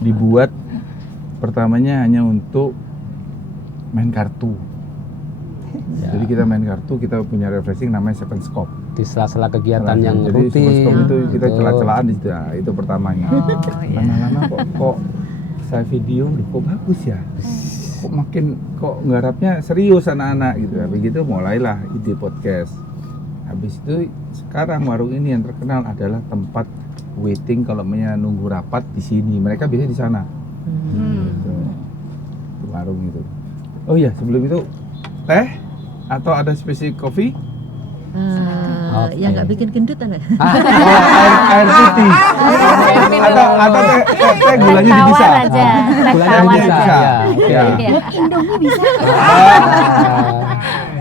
dibuat pertamanya hanya untuk main kartu. Ya. Jadi kita main kartu, kita punya refreshing namanya Seven Scope. Di sela-sela kegiatan yang Jadi rutin. Seven Scope itu kita Betul. celah-celahan di situ. Nah, itu pertamanya. Lama-lama kok saya video kok bagus ya. Kok makin nggarapnya serius anak-anak gitu. Begitu mulailah ide podcast. Habis itu sekarang warung ini yang terkenal adalah tempat waiting kalau nunggu rapat di sini. Mereka biasanya di sana. Gitu. Di warung itu. Oh iya, sebelum itu teh atau ada spesial kopi? Oke. Yang nggak bikin gendut ada. Air putih. Atau teh gulanya bisa. Gulanya Tawar bisa. aja. Ya. Ya. Indomie bisa.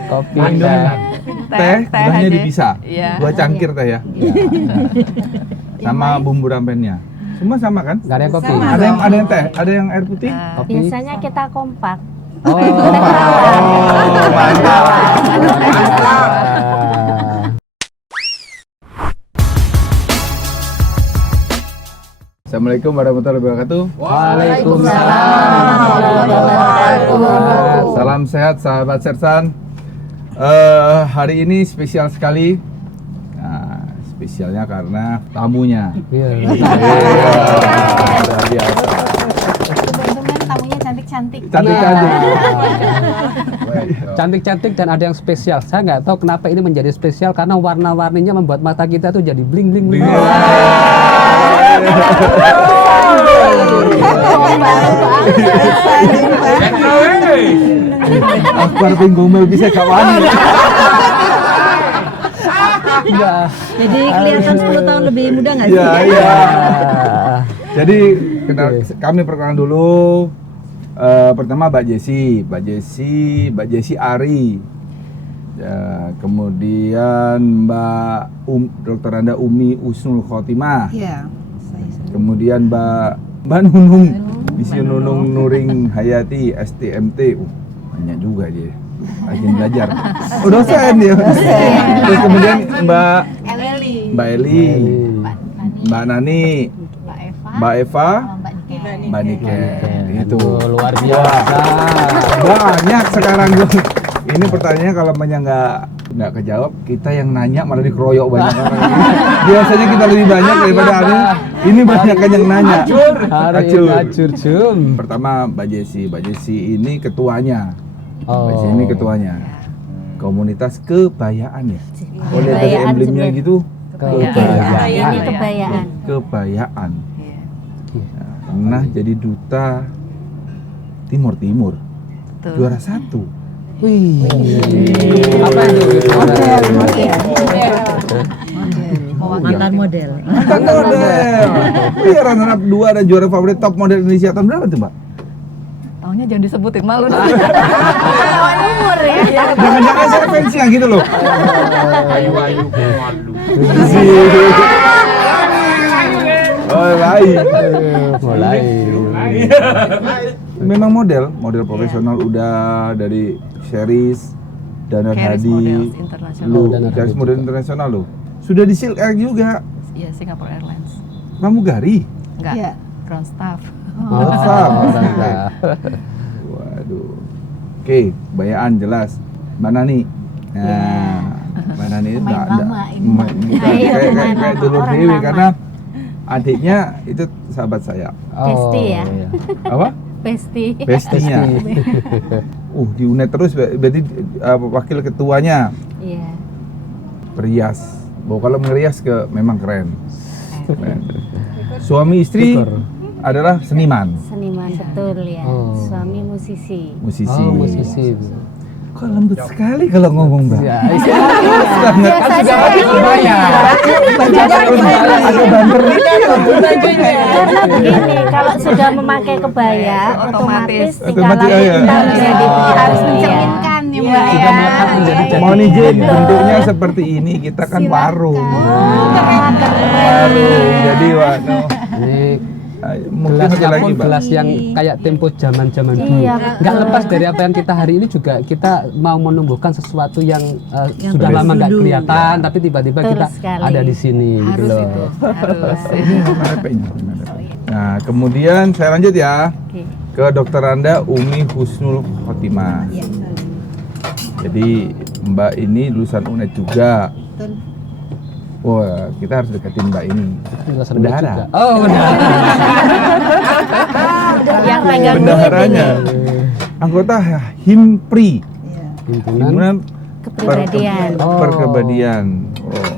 Kopi Indomie. Teh gulanya aja. dipisah. Iya. 2 cangkir teh ya. Sama bumbu rampennya. Semua sama kan? Nggak ada yang kopi. Sama. Ada yang teh, ada yang air putih. Kopi. Biasanya kita kompak. Oh, mantap. Assalamualaikum warahmatullahi wabarakatuh. Waalaikumsalam. Salam sehat sahabat Sersan. Hari ini spesial sekali. Nah, spesialnya karena tamunya. Iya. Luar biasa. Teman-teman tamunya cantik-cantik. Cantik-cantik. Cantik-cantik dan ada yang spesial. Saya nggak tahu kenapa ini menjadi spesial karena warna-warninya membuat mata kita tuh jadi bling-bling. Aku harus ngomel bisa kawan. Jadi kelihatan 10 tahun lebih muda nggak sih? Iya, iya. Jadi kami perkenalan dulu. Pertama Mbak Jessi Ari. Ya, kemudian Mbak Dr. Anda Umi Usnul Khotimah. Iya. Kemudian Mbak Nunung, Bisi Nunung Nuring Hayati STMT. Banyak juga dia. Rajin belajar. Oh, dosen dia. Terus kemudian Mbak Eli, Mbak Nani, Mbak Eva, Mbak Niken. Itu luar biasa. banyak sekarang tuh. Ini pertanyaannya kalau nggak kejawab, kita yang nanya malah dikeroyok banyak orang. Biasanya kita lebih banyak daripada Anu. Ini banyak kan yang nanya. Acur cum. Pertama Mbak Jessi ini ketuanya. Oh. Mbak Jessi ini ketuanya. Komunitas kebayaan ya. Oleh dari Kebayaan emblemnya sebenarnya. gitu. Ini kebayaan. Kebayaan. Pernah jadi duta Timur. Juara 1. Wih. Apa itu? Mantan model. Mantan model. Iya, runner up 2 dan juara favorit top model Indonesia tahun berapa tuh, Mbak? Tahunnya jangan disebutin, malu. Umur ya. Jangan-jangan saya fansnya gitu loh. Ayu Komandu. Mulai. Memang model profesional udah dari Sheris, Danar Charis Hadi, Models International. lu Danar Charis Hadi Model juga. Internasional lo. Sudah di Silk Air juga, Iya, Singapore Airlines. pramugari. Enggak, Iya. ground staff. Mantap. mantap. Waduh. Oke, bayaan jelas. Mbak Nani. Nah, Mbak Nani itu Main nggak lama ini. kayak dulu Orang Dewi lama. karena adiknya itu sahabat saya. Besti ya? iya. Apa? Pesti. Bestinya. Di UNED terus berarti wakil ketuanya Iya. Perias. Bahwa kalau merias memang keren. Keren. Suami istri Syukur. adalah seniman, Seniman betul ya. Oh. Suami musisi. musisi. Oh, musisi. Kok lembut sekali kalau ngomong, Mbak. Ya, Biasanya Agak banter nih. karena begini, kalau sudah memakai kebaya, otomatis tingkah Otomatis, laku iya. kita menjadi Harus iya. mencerminkan ya Mbak Iya. ya. Mohon izin, bentuknya seperti ini, kita kan warung. Warung. Jadi, waduh. Ini Mungkin gelasnya ada lagi, pun Mbak. gelas yang kayak tempo zaman-zaman dulu. Iya, Nggak betul. lepas dari apa yang kita hari ini juga kita mau menumbuhkan sesuatu yang Yang sudah lama nggak dulu. kelihatan, tapi tiba-tiba Betul kita sekali. ada di sini gitu Harus loh. itu, harus. Ini mana repenya? Nah, kemudian saya lanjut ya Oke. ke dokter Anda Umi Husnul Khotimah. Iya. Jadi Mbak ini lulusan UNED juga. Betul. Wah, kita harus deketin Mbak ini. Penjelasan Bendahara. juga. Oh, benar. Yang pegang duit ini. Bendaharanya. Anggota HIMPRI. Iya. Himpunan Kepribadian. Perkepribadian. Oh.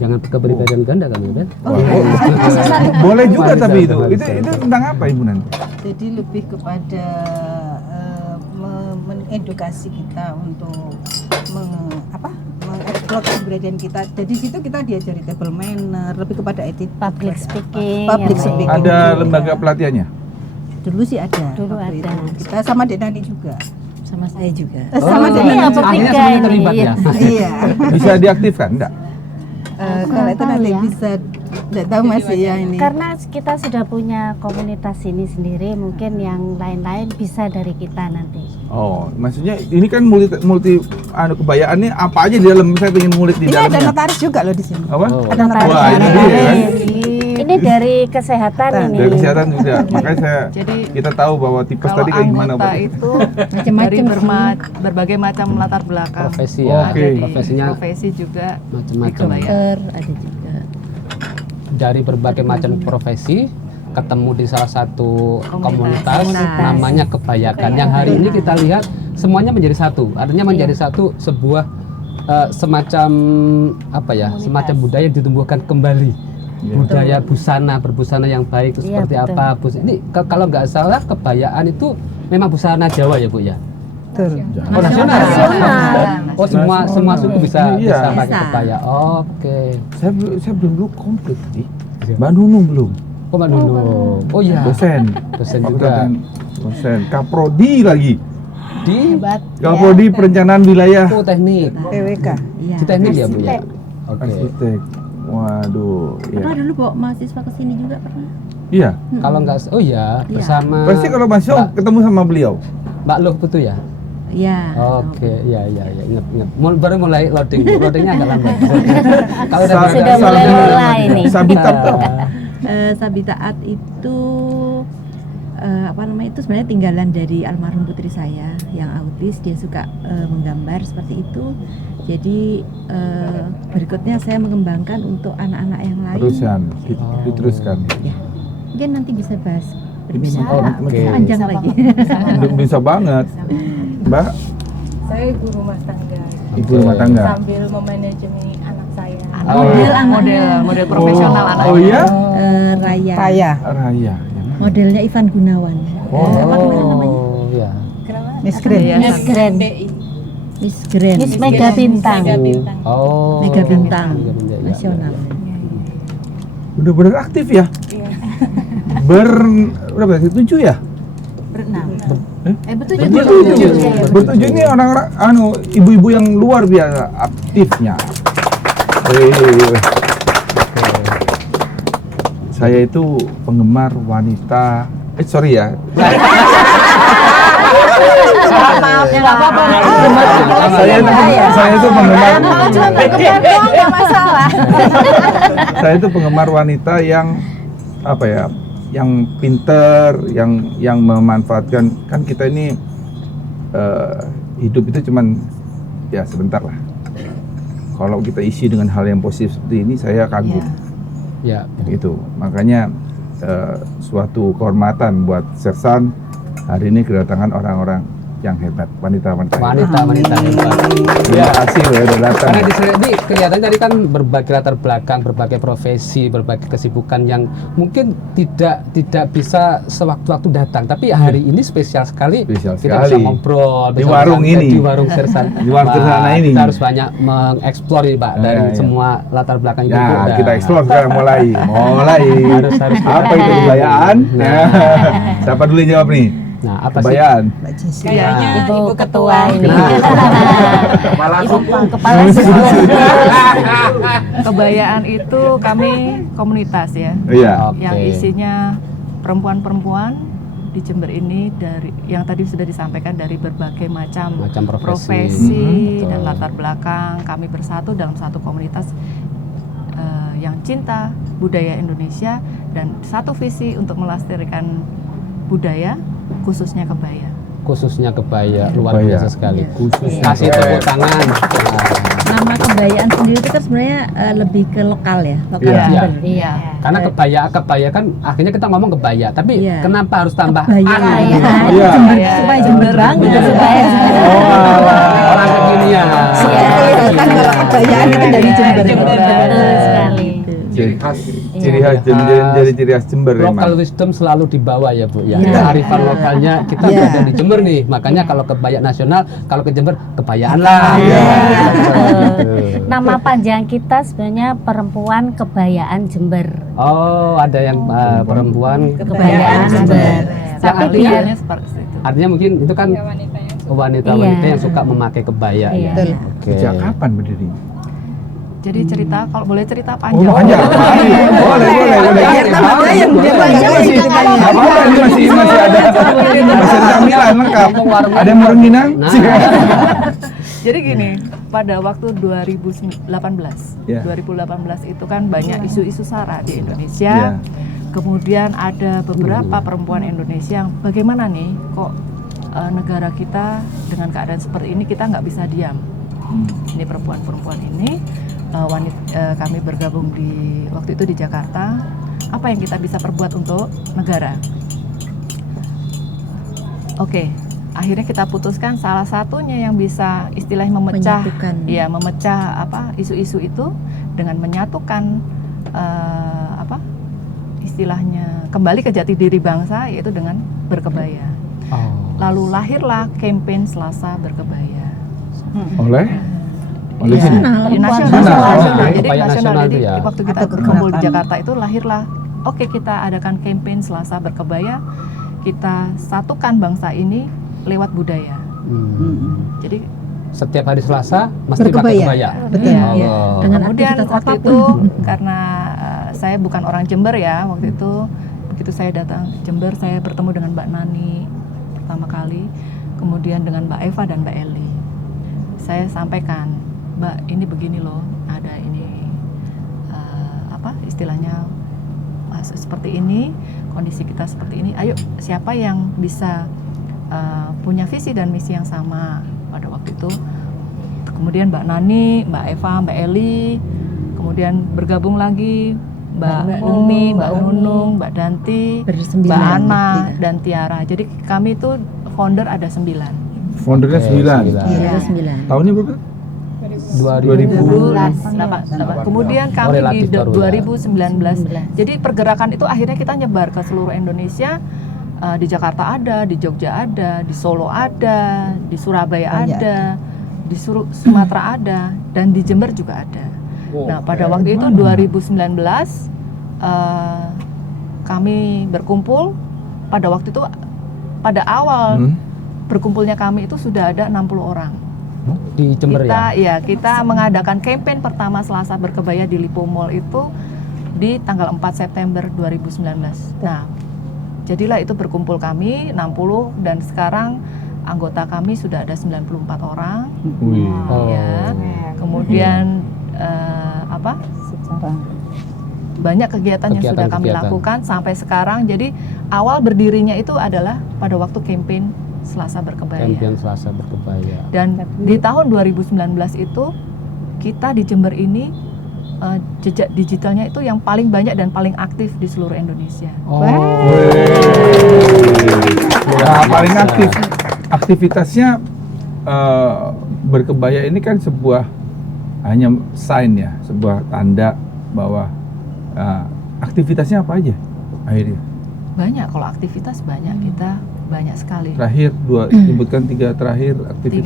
Jangan kepribadian ganda kan ya, Ben? Boleh juga Warisan, tapi itu. warisan. Itu tentang apa Ibu nanti? Jadi lebih kepada mengedukasi kita untuk mengeksplor kepribadian kita. Jadi situ kita diajari table manner, lebih kepada attitude, Public speaking. Public ya, Bu. speaking. Ada lembaga pelatihannya? Dulu sih ada. Dulu waktu ada. itu. Kita sama Dek Nani juga. Sama saya juga. Sama Dek Iya, Nani juga. bertiga Akhirnya semuanya ini. terlibat Iya. ya. Iya. Bisa diaktifkan enggak? Kalau itu tahu nanti ya. bisa, tidak tahu masih ya ini. Karena kita sudah punya komunitas ini sendiri, mungkin yang lain-lain bisa dari kita nanti. Oh, maksudnya ini kan multi kebayaannya apa aja di dalam, saya pengen ngulik di Ini ada dalamnya. notaris juga loh di sini. Apa? Oh. Ada notaris. Wah, ini dia kan. Ini dari kesehatan ini. Dari kesehatan juga. Makanya saya Jadi kita tahu bahwa tipes kalau tadi kayak gimana, anggota Pak. itu Macam-macam dari sih. berbagai macam latar belakang. Profesi ya. Oke. Ada di Profesinya profesi juga di macam-macam. kebayaan. Ada juga. Dari berbagai macam profesi ketemu di salah satu komunitas Komunitas. namanya Kebayakan. Yang hari ini kita lihat semuanya menjadi satu. Artinya menjadi satu sebuah semacam apa ya? Komunitas. Semacam budaya yang ditumbuhkan kembali. Iya. Budaya busana, berbusana yang baik itu Iya, seperti betul. apa? Ini kalau nggak salah kebayaan itu memang busana Jawa ya, Bu ya? Betul. Oh, nasional. Nasional. Oh, semua suku bisa Iya. pakai Bisa. kebaya. Oke. Saya belum dulu komplit tadi. Mbak Nunung belum. Oh, Mbak Nunung. Oh iya. Dosen. Dosen Fakultas juga. Dosen. Kaprodi lagi. Di Kaprodi Perencanaan Wilayah Oh, teknik. PWK. Iya. Di teknik ya, Bu ya? Oke. Arsitek. Waduh, Pernah iya. dulu bawa mahasiswa ke sini juga pernah. Iya. Kalau nggak oh iya, Iya. bersama Pasti kalau Mas Yong Mbak- ketemu sama beliau. Mbak Luh Putu ya? Iya. Oke, iya ingat. Baru mulai loading. Loadingnya agak lambat. Kalau Sudah mulai ini. Sabitat tuh apa? Sabitaat itu itu sebenarnya tinggalan dari almarhum putri saya yang autis. Dia suka menggambar seperti itu. Jadi berikutnya saya mengembangkan untuk anak-anak yang lain. Terusan, diteruskan. Mungkin nanti bisa bahas Ini bisa Oke. panjang lagi. Bisa banget. Mbak, Saya ibu rumah tangga ibu rumah tangga. sambil memanajemi anak saya. Model profesional anak. Oh iya? Raya. Raya. Modelnya Ivan Gunawan. Apa kemarin namanya? Oh, iya. Miss Grand. Iya. Miss Grand. Miss Grand. Miss Mega Bintang. Oh. Mega Bintang Mega Bintang, iya. nasional. Bener-bener aktif ya? Berapa sih? 7 ya? Bertujuh ini orang-orang ibu-ibu yang luar biasa aktifnya. Saya itu penggemar wanita. Sorry ya. Saya itu penggemar. Saya itu penggemar wanita yang apa ya? Yang pinter, yang memanfaatkan. Kan kita ini hidup itu cuman ya sebentar lah. Kalau kita isi dengan hal yang positif seperti ini, saya kagum. Ya. Gitu. Makanya suatu kehormatan buat Sersan hari ini kedatangan orang-orang yang hebat, wanita-wanita hebat. Wanita hebat. Terima kasih loh ya udah datang. Karena di sini kelihatannya tadi kan berbagai latar belakang, berbagai profesi, berbagai kesibukan yang mungkin tidak bisa sewaktu-waktu datang. Tapi hari ini spesial sekali. Spesial Kita bisa sekali. ngobrol Di bersama warung Anda, ini. di warung Sersan. Di warung Sersan ini. Kita harus banyak mengeksplor ini, Pak, dari Ya. semua latar belakang ibu. Ya, kita eksplor sekarang mulai. Harus Apa itu kebayaan? Ya. Siapa dulu yang jawab nih? Nah, apa sih? Kebayaan. Mbak Jessica. Kayaknya Ibu ketua ini. Kepala suku. Kepala suku. Kebayaan itu kami komunitas ya, Iya. Oke. yang isinya perempuan-perempuan di Jember ini dari yang tadi sudah disampaikan dari berbagai macam Macam profesi. profesi Mhm, dan betul. latar belakang. Kami bersatu dalam satu komunitas yang cinta budaya Indonesia dan satu visi untuk melestarikan budaya khususnya kebaya. Khususnya kebaya, luar Kebaya. biasa sekali. Khususnya Kasih kebaya. tepuk tangan. Nama kebayaan sendiri itu kan sebenarnya lebih ke lokal ya, lokal Iya. Jember. Iya. Karena kebaya kan akhirnya kita ngomong kebaya, tapi Iya. kenapa harus tambah Kebayaan. an? Iya. Jember, Iya. supaya Jember banget. Iya. Supaya Oh, alah. Orang kekinian. Supaya kelihatan kalau kebayaan itu dari Jember. Jember, betul sekali. Ciri khas. ciri khas Jember, jadi ciri khas Jember Local emang. wisdom selalu dibawa ya Bu ya. Iya. Kearifan lokalnya kita Iya. berada di Jember nih. Makanya kalau kebaya nasional, kalau ke Jember kebayaan lah. Iya. Gitu. Nama panjang kita sebenarnya Perempuan Kebayaan Jember. Oh, ada yang perempuan Kebayaan Jember. Tapi Artinya seperti itu. artinya mungkin itu kan wanita-wanita Iya. yang suka memakai kebaya Iya. ya. Betul. Oke. Sejak kapan berdiri? Jadi cerita kalau boleh cerita Oh, panjang. panjang. Boleh. Biar tambah bayang, biar panjang Masih ceritanya. nggak apa-apa, ini masih ada. Masih ada camilan lengkap. Ada yang mau rengginang? Nah. Jadi gini, pada waktu 2018, Ya. 2018 itu kan banyak isu-isu SARA di Indonesia. Ya. Kemudian ada beberapa perempuan Indonesia yang bagaimana nih kok negara kita dengan keadaan seperti ini kita nggak bisa diam. Ini perempuan-perempuan ini kami bergabung di waktu itu di Jakarta. Apa yang kita bisa perbuat untuk negara? Oke, akhirnya kita putuskan salah satunya yang bisa istilahnya memecah, Menyatukan. ya memecah apa isu-isu itu dengan menyatukan istilahnya kembali ke jati diri bangsa yaitu dengan berkebaya. Oh. Lalu lahirlah campaign Selasa Berkebaya. Oleh Iya. Nasional. Ya, nasional. Nasional. Jadi Kebaya nasional. nasional Jadi itu ya. waktu kita Atau berkumpul di kegerakan. Jakarta itu lahirlah. Oke, kita adakan campaign Selasa Berkebaya. Kita satukan bangsa ini lewat budaya. Jadi Setiap hari Selasa mesti pakai Berkebaya. kebaya. Betul. Oh. Iya. Dengan kemudian aktivitas waktu apapun. itu karena saya bukan orang Jember ya, waktu itu begitu saya datang ke Jember saya bertemu dengan Mbak Nani pertama kali, kemudian dengan Mbak Eva dan Mbak Eli. Saya sampaikan, Mbak ini begini loh, ada ini istilahnya seperti ini, kondisi kita seperti ini. Ayo siapa yang bisa punya visi dan misi yang sama pada waktu itu. Kemudian Mbak Nani, Mbak Eva, Mbak Eli, kemudian bergabung lagi Mbak Umi, Mbak Nunung, Mbak Danti, Bersembilan. Mbak Ana, Iya. dan Tiara. Jadi kami itu founder ada 9. foundernya Oke, 9. Iya, ada 9. Tahunnya berapa? 2000. Kemudian Oh, kami di relatif baru ya. 2019. Jadi pergerakan itu akhirnya kita nyebar ke seluruh Indonesia. Di Jakarta ada, di Jogja ada, di Solo ada, di Surabaya ada, di Sumatera ada, dan di Jember juga ada. Nah, pada waktu itu 2019 kami berkumpul. Pada waktu itu pada awal berkumpulnya kami itu sudah ada 60 orang. Di Jember Kita mengadakan campaign pertama Selasa Berkebaya di Lipo Mall itu di tanggal 4 September 2019. Nah, jadilah itu berkumpul kami 60 dan sekarang anggota kami sudah ada 94 orang. Wih. Ya. Kemudian banyak kegiatan yang sudah kami Kegiatan-kegiatan. lakukan sampai sekarang. Jadi awal berdirinya itu adalah pada waktu campaign Selasa Berkebaya. Campaign Selasa Berkebaya. Dan di tahun 2019 itu kita di Jember ini jejak digitalnya itu yang paling banyak dan paling aktif di seluruh Indonesia. Oh. Nah, paling aktif aktivitasnya berkebaya ini kan sebuah hanya sign ya, sebuah tanda bahwa aktivitasnya apa aja akhirnya. Banyak, kalau aktivitas banyak, kita banyak sekali. Terakhir sebutkan 3 terakhir aktivitasnya.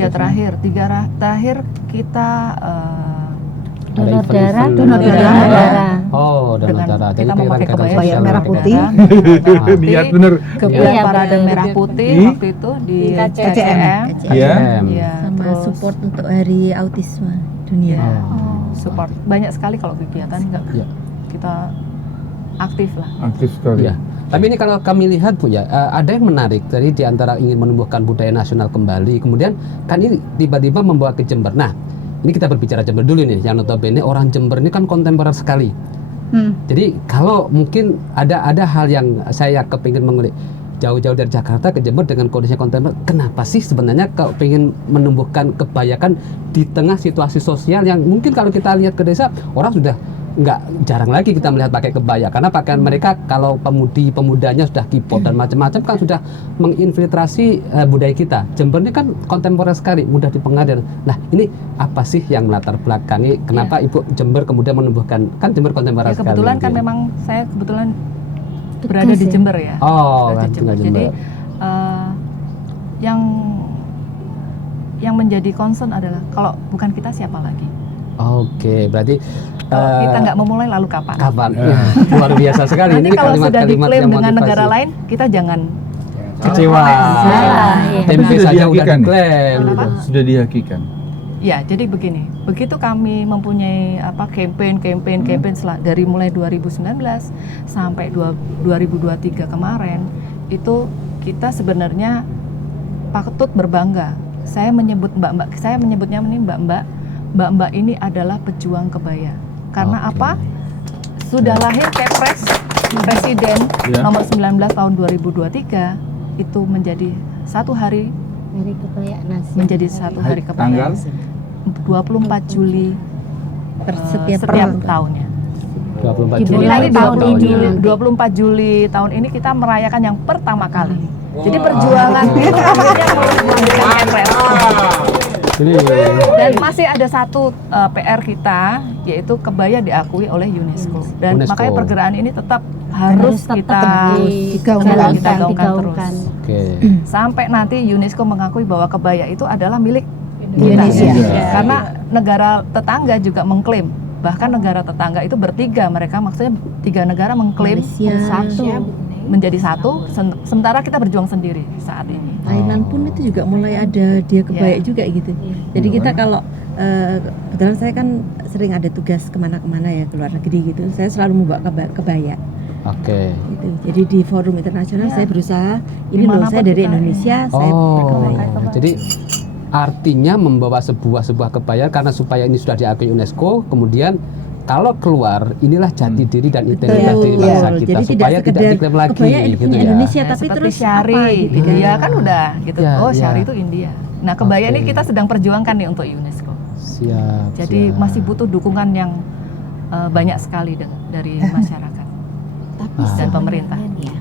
Tiga terakhir kita Donor event-event. darah, donor darah. Oh, donor dengan darah. Jadi kita memakai kegiatan kebaya sosial merah gitu. putih. Niat bener. Kemudian Iya, parade betul. merah putih Di? waktu itu di KCM. KCM. Iya. Iya, Sama terus support untuk Hari Autisme Dunia. ya, support banyak sekali kalau kegiatan Iya. kita aktif lah. Aktif sekali. Ya. Tapi ini kalau kami lihat Bu ya, ada yang menarik dari di antara ingin menumbuhkan budaya nasional kembali, kemudian kan ini tiba-tiba membawa ke Jember. Nah, ini kita berbicara Jember dulu nih, yang notabene orang Jember ini kan kontemporer sekali. Jadi kalau mungkin ada hal yang saya kepingin mengulik, jauh-jauh dari Jakarta ke Jember dengan kondisi kontemporer, kenapa sih sebenarnya kalau pengen menumbuhkan kebayakan di tengah situasi sosial yang mungkin kalau kita lihat ke desa orang sudah nggak, jarang lagi kita melihat pakai kebaya, karena pakaian mereka kalau pemudanya sudah K-pop dan macam-macam kan sudah menginfiltrasi budaya kita. Jember ini kan kontemporer sekali, mudah dipengaruhi. Nah, ini apa sih yang melatar belakangi kenapa Ibu Jember kemudian menumbuhkan, kan Jember kontemporer Ya, sekali. kebetulan kan gitu. memang saya kebetulan berada di Jember ya. Oh, Berada kan di tinggal Jadi Jember. yang menjadi concern adalah kalau bukan kita siapa lagi? Oke, berarti Kalau kita nggak memulai lalu kapan? kapan? Ya, luar biasa sekali. Nanti Ini kalau sudah kalimat-kalimat diklaim yang dengan motivasi. negara lain, kita jangan Kecewa. Salah, iya. Tempe Tapi sudah saja udah dihakikan. diklaim. Kenapa? gitu. Sudah dihakikan. Ya, jadi begini. Begitu kami mempunyai campaign dari mulai 2019 sampai 2023 kemarin, itu kita sebenarnya patut berbangga. Saya menyebutnya ini Mbak-mbak ini adalah pejuang kebaya. Karena Oke. apa? Sudah lahir Kepres Presiden Ya. nomor 19 tahun 2023 itu menjadi satu hari Hari kebaya nasional. menjadi satu hari Tanggal? kebaya 24 Juli Setiap setiap tahun. tahunnya. 24 Dimulai Juli Jadi tahun ini nanti. 24 Juli tahun ini kita merayakan yang pertama kali. Jadi perjuangan kita akhirnya memperjuangkan Kepres. Jadi Dan masih ada satu PR kita, yaitu kebaya diakui oleh UNESCO. Dan UNESCO. makanya pergerakan ini tetap harus tetap kita digaungkan, kita gaungkan terus. digaungkan. oke. Sampai nanti UNESCO mengakui bahwa kebaya itu adalah milik Indonesia. kita. Karena negara tetangga juga mengklaim, bahkan negara tetangga itu bertiga, mereka maksudnya 3 negara mengklaim Malaysia, menjadi satu, sementara kita berjuang sendiri saat ini. Thailand pun itu juga mulai ada dia kebaya Ya. juga gitu. Jadi kita kalau kebetulan saya kan sering ada tugas kemana-kemana ya, ke luar negeri gitu. Saya selalu membawa kebaya. Oke. Gitu. Jadi di forum internasional saya berusaha, ini loh Dimanapun saya dari kita- Indonesia, saya Oh, berkebaya. jadi artinya membawa sebuah kebaya karena supaya ini sudah diakui UNESCO, kemudian kalau keluar inilah jati diri dan identitas diri bangsa kita, Jadi supaya tidak sekedar diklaim lagi kebaya ini gitu punya ya. Indonesia, Nah, tapi seperti terus Syari, apa gitu kan. India kan udah gitu. Ya, Oh, ya. Syari itu India. Nah, kebaya Oke. ini kita sedang perjuangkan nih untuk UNESCO. Siap. Jadi siap. masih butuh dukungan yang banyak sekali dari masyarakat. Tapi Ah. Dan pemerintah. sebenarnya ya,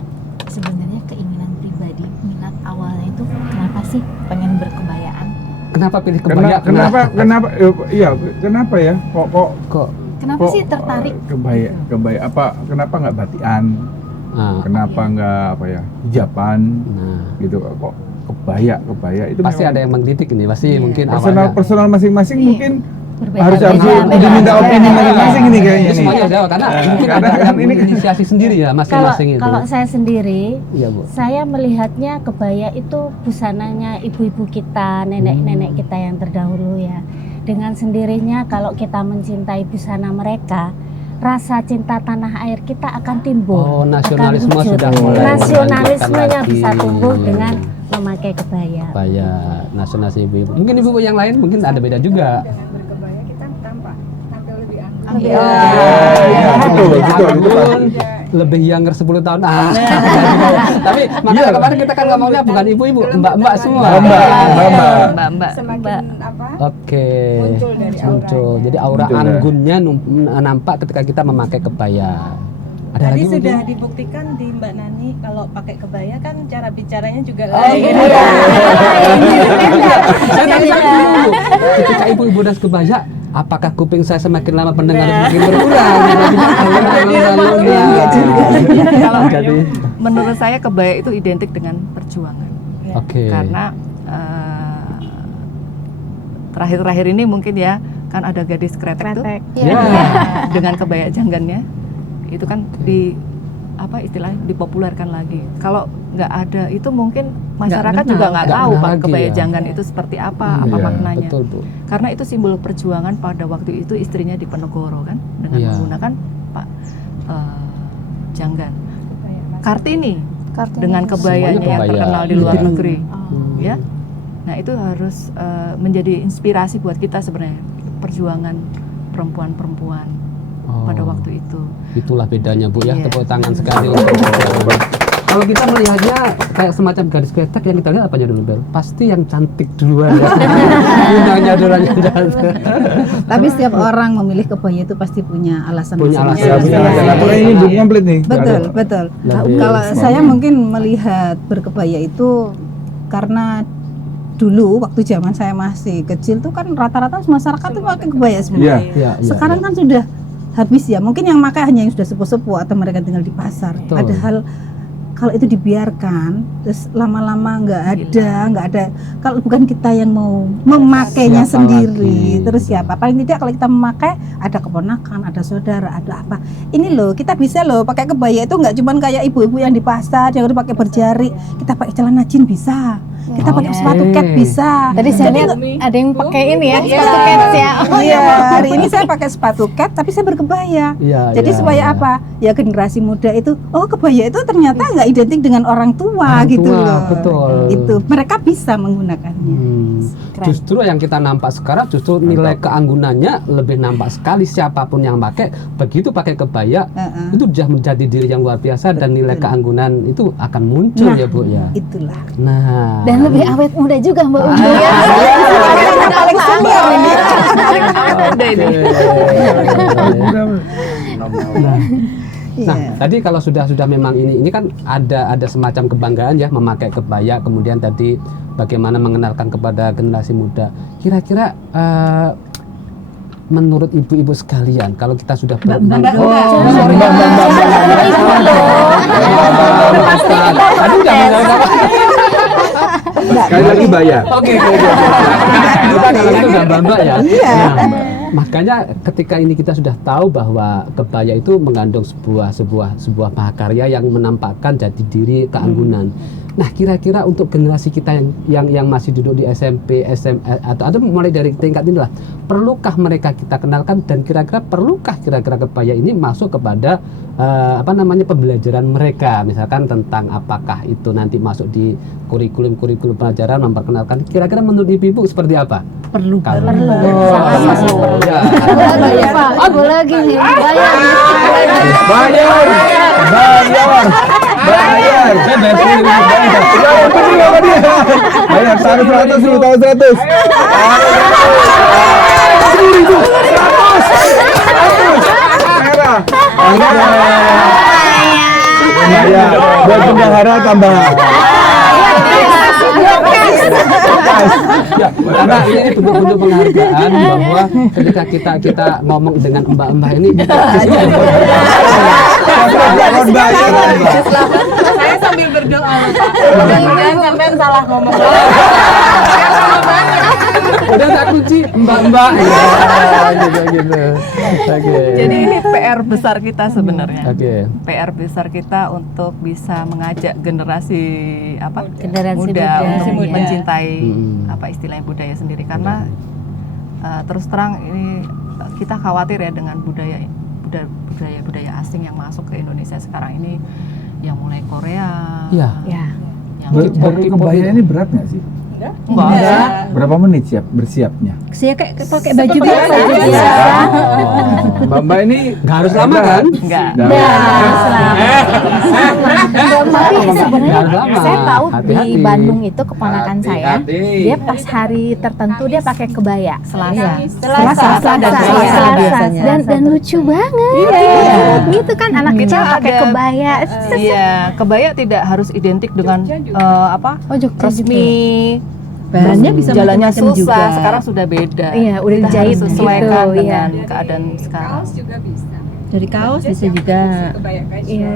sebenarnya keinginan pribadi, minat awalnya itu kenapa sih pengen berkebayaan? Kenapa pilih kebaya? Kenapa ya? Kok? Kenapa sih tertarik? Kebaya apa? Kenapa nggak batian? Nah, Kenapa nggak hijaban? nah, Gitu kok kebaya itu pasti memang ada yang mengkritik ini, pasti Iya. mungkin personal masing-masing Iya. mungkin Berbeda. harus Beda. diminta opini masing-masing ini kayaknya Ini nih. semuanya jawab karena mungkin ada Kadang yang ini- inisiasi sendiri ya Kalau masing-masing itu. kalau saya sendiri, Iya, Bu. saya melihatnya kebaya itu busananya ibu-ibu kita, nenek-nenek kita yang terdahulu ya. Dengan sendirinya kalau kita mencintai busana mereka, rasa cinta tanah air kita akan timbul. Oh, nasionalisme akan wujud. sudah mulai Nasionalismenya dilanjutkan bisa lagi. tumbuh dengan memakai kebaya. Kebaya, nasionalisme ibu-ibu. Mungkin ibu yang lain mungkin ada beda juga. Dengan berkebaya kita tampak tampil lebih anggun. Iya, betul, Lebih betul, itu anggun, pasti. lebih younger 10 tahun. Tapi makanya kemarin kita kan ngomongnya bukan ibu-ibu, mbak-mbak semua. Mbak-mbak. Semakin apa? Oke. Muncul dari Muncul. auranya. Jadi aura Muncul ya. anggunnya nampak ketika kita memakai kebaya. Ada Tadi lagi sudah mungkin? dibuktikan di Mbak Nani kalau pakai kebaya kan cara bicaranya juga Oh, lain. iya. Saya tadi dulu. Ketika ibu-ibu dan kebaya, apakah kuping saya semakin lama pendengar semakin berkurang? Kalau Jadi, menurut saya kebaya itu identik dengan perjuangan. oke. Karena terakhir-terakhir ini mungkin ya kan ada gadis kretek tuh Ya. dengan kebaya janggannya itu kan istilahnya dipopulerkan lagi. Kalau nggak ada itu mungkin masyarakat kenal. juga nggak Nggak tahu kenal Pak lagi kebaya ya. janggan itu seperti apa Iya, maknanya. Betul, Bu. Karena itu simbol perjuangan pada waktu itu istrinya Diponegoro kan dengan Iya. menggunakan janggan. Kartini dengan kebayanya Semuanya yang kebaya. terkenal di luar Iya. negeri, Hmm. ya. Nah itu harus menjadi inspirasi buat kita sebenarnya perjuangan perempuan-perempuan pada waktu itu. Itulah bedanya Bu ya, Iya. tepuk tangan sekali untuk kalau kita melihatnya kayak semacam garis ketek yang kita lihat apanya dulu Bel? Pasti yang cantik duluan ya. Gunanya duluan. Tapi setiap orang memilih kebaya itu pasti punya alasan Punya masing-masing. alasan. Ya, Iya. aturan ini belum komplit nih. Betul, betul. Lebih Kalau semangat. saya mungkin melihat berkebaya itu karena dulu waktu zaman saya masih kecil tuh kan rata-rata masyarakat tuh pakai kebaya semua. Iya. Iya, Sekarang kan sudah habis ya. Mungkin yang pakai hanya yang sudah sepuh-sepuh atau mereka tinggal di pasar. Betul. Padahal kalau itu dibiarkan, terus lama-lama nggak ada. Kalau bukan kita yang mau memakainya Siapa sendiri, lagi? terus siapa? Paling tidak kalau kita memakai, ada keponakan, ada saudara, ada apa? Ini loh, kita bisa loh pakai kebaya itu nggak cuman kayak ibu-ibu yang di pasar, yang udah pakai berjari. Kita pakai celana jeans bisa, kita pakai Oke. sepatu cat bisa. Tadi saya Jadi lihat ada yang pakai ini ya, Iya. sepatu cats ya. Iya, hari ini saya pakai sepatu cat tapi saya berkebaya. Iya, Jadi iya, supaya iya. apa? Ya generasi muda itu, oh kebaya itu ternyata nggak identik dengan orang tua Orang gitu tua, loh. betul. Itu mereka bisa menggunakannya. Keren. Justru yang kita nampak sekarang justru nilai keanggunannya lebih nampak sekali siapapun yang pakai begitu pakai kebaya Heeh. itu sudah menjadi diri yang luar biasa dan nilai Betul. keanggunan itu akan muncul Nah, ya Bu ya. Itulah. Nah, Dan lebih awet muda juga Mbak Umbu ya. Yang paling senior ini. Nah, Iya. tadi kalau sudah memang ini kan ada semacam kebanggaan ya memakai kebaya, kemudian tadi bagaimana mengenalkan kepada generasi muda. Kira-kira menurut ibu-ibu sekalian, kalau kita sudah Mbak. sorry, Mbak. Tadi udah mengenalkan. Sekali lagi baya. Oke. Kita kalau itu udah Mbak ya. Nah, makanya ketika ini kita sudah tahu bahwa kebaya itu mengandung sebuah mahakarya yang menampakkan jati diri keanggunan. Nah, kira-kira untuk generasi kita yang masih duduk di SMP, SMA atau mulai dari tingkat inilah, perlukah mereka kita kenalkan dan kira-kira perlukah kebaya ini masuk kepada pembelajaran mereka, misalkan tentang apakah itu nanti masuk di kurikulum pelajaran memperkenalkan. Kira-kira menurut ibu seperti apa? Perlu. Kalau- Perlu. Oh, ya. Lagi Pak, Ibu lagi nih. Bayar. Bayar. Bayar 100 dulu, tahun 100. 1000. 100. Merah. Bayar. Buat bendahara tambah. Ya, karena ini bentuk-bentuk penghargaan bahwa ketika kita ngomong dengan mbak-mbak ini Saya sambil berdoa loh, Pak. Jangan sampai salah ngomong. udah tak kunci mbak-mbak gitu. Oke. Jadi ini PR besar kita sebenarnya. Oke. PR besar kita untuk bisa mengajak generasi Generasi muda muda. untuk Muda. mencintai Hmm. istilahnya budaya sendiri, karena terus terang ini kita khawatir ya dengan budaya asing yang masuk ke Indonesia sekarang ini, yang mulai Korea, Iya. Ya. yang Berkebaya ini berat nggak sih? enggak. Berapa menit bersiapnya? Saya kayak pakai baju biasa. Mbak ini Nggak harus lama kan? Enggak. Tapi sebenarnya Jangan lama. saya tahu Hati-hati. di Bandung itu keponakan saya, Hati-hati. dia pas hari tertentu dia pakai kebaya. Selasa. Selasa dan Selasa. biasanya. Dan lucu banget. Gitu kan anak Kita kecil pakai ada- kebaya. Iya, kebaya tidak harus identik dengan Oh, Jogja resmi. Bahannya bisa Jalannya macam-macam susah, juga. sekarang sudah beda. Iya, udah Kita dijahit harus sesuaikan gitu, dengan iya. keadaan sekarang. Kaos juga bisa. Dari kaos bisa juga. Kebaya casual. Iya.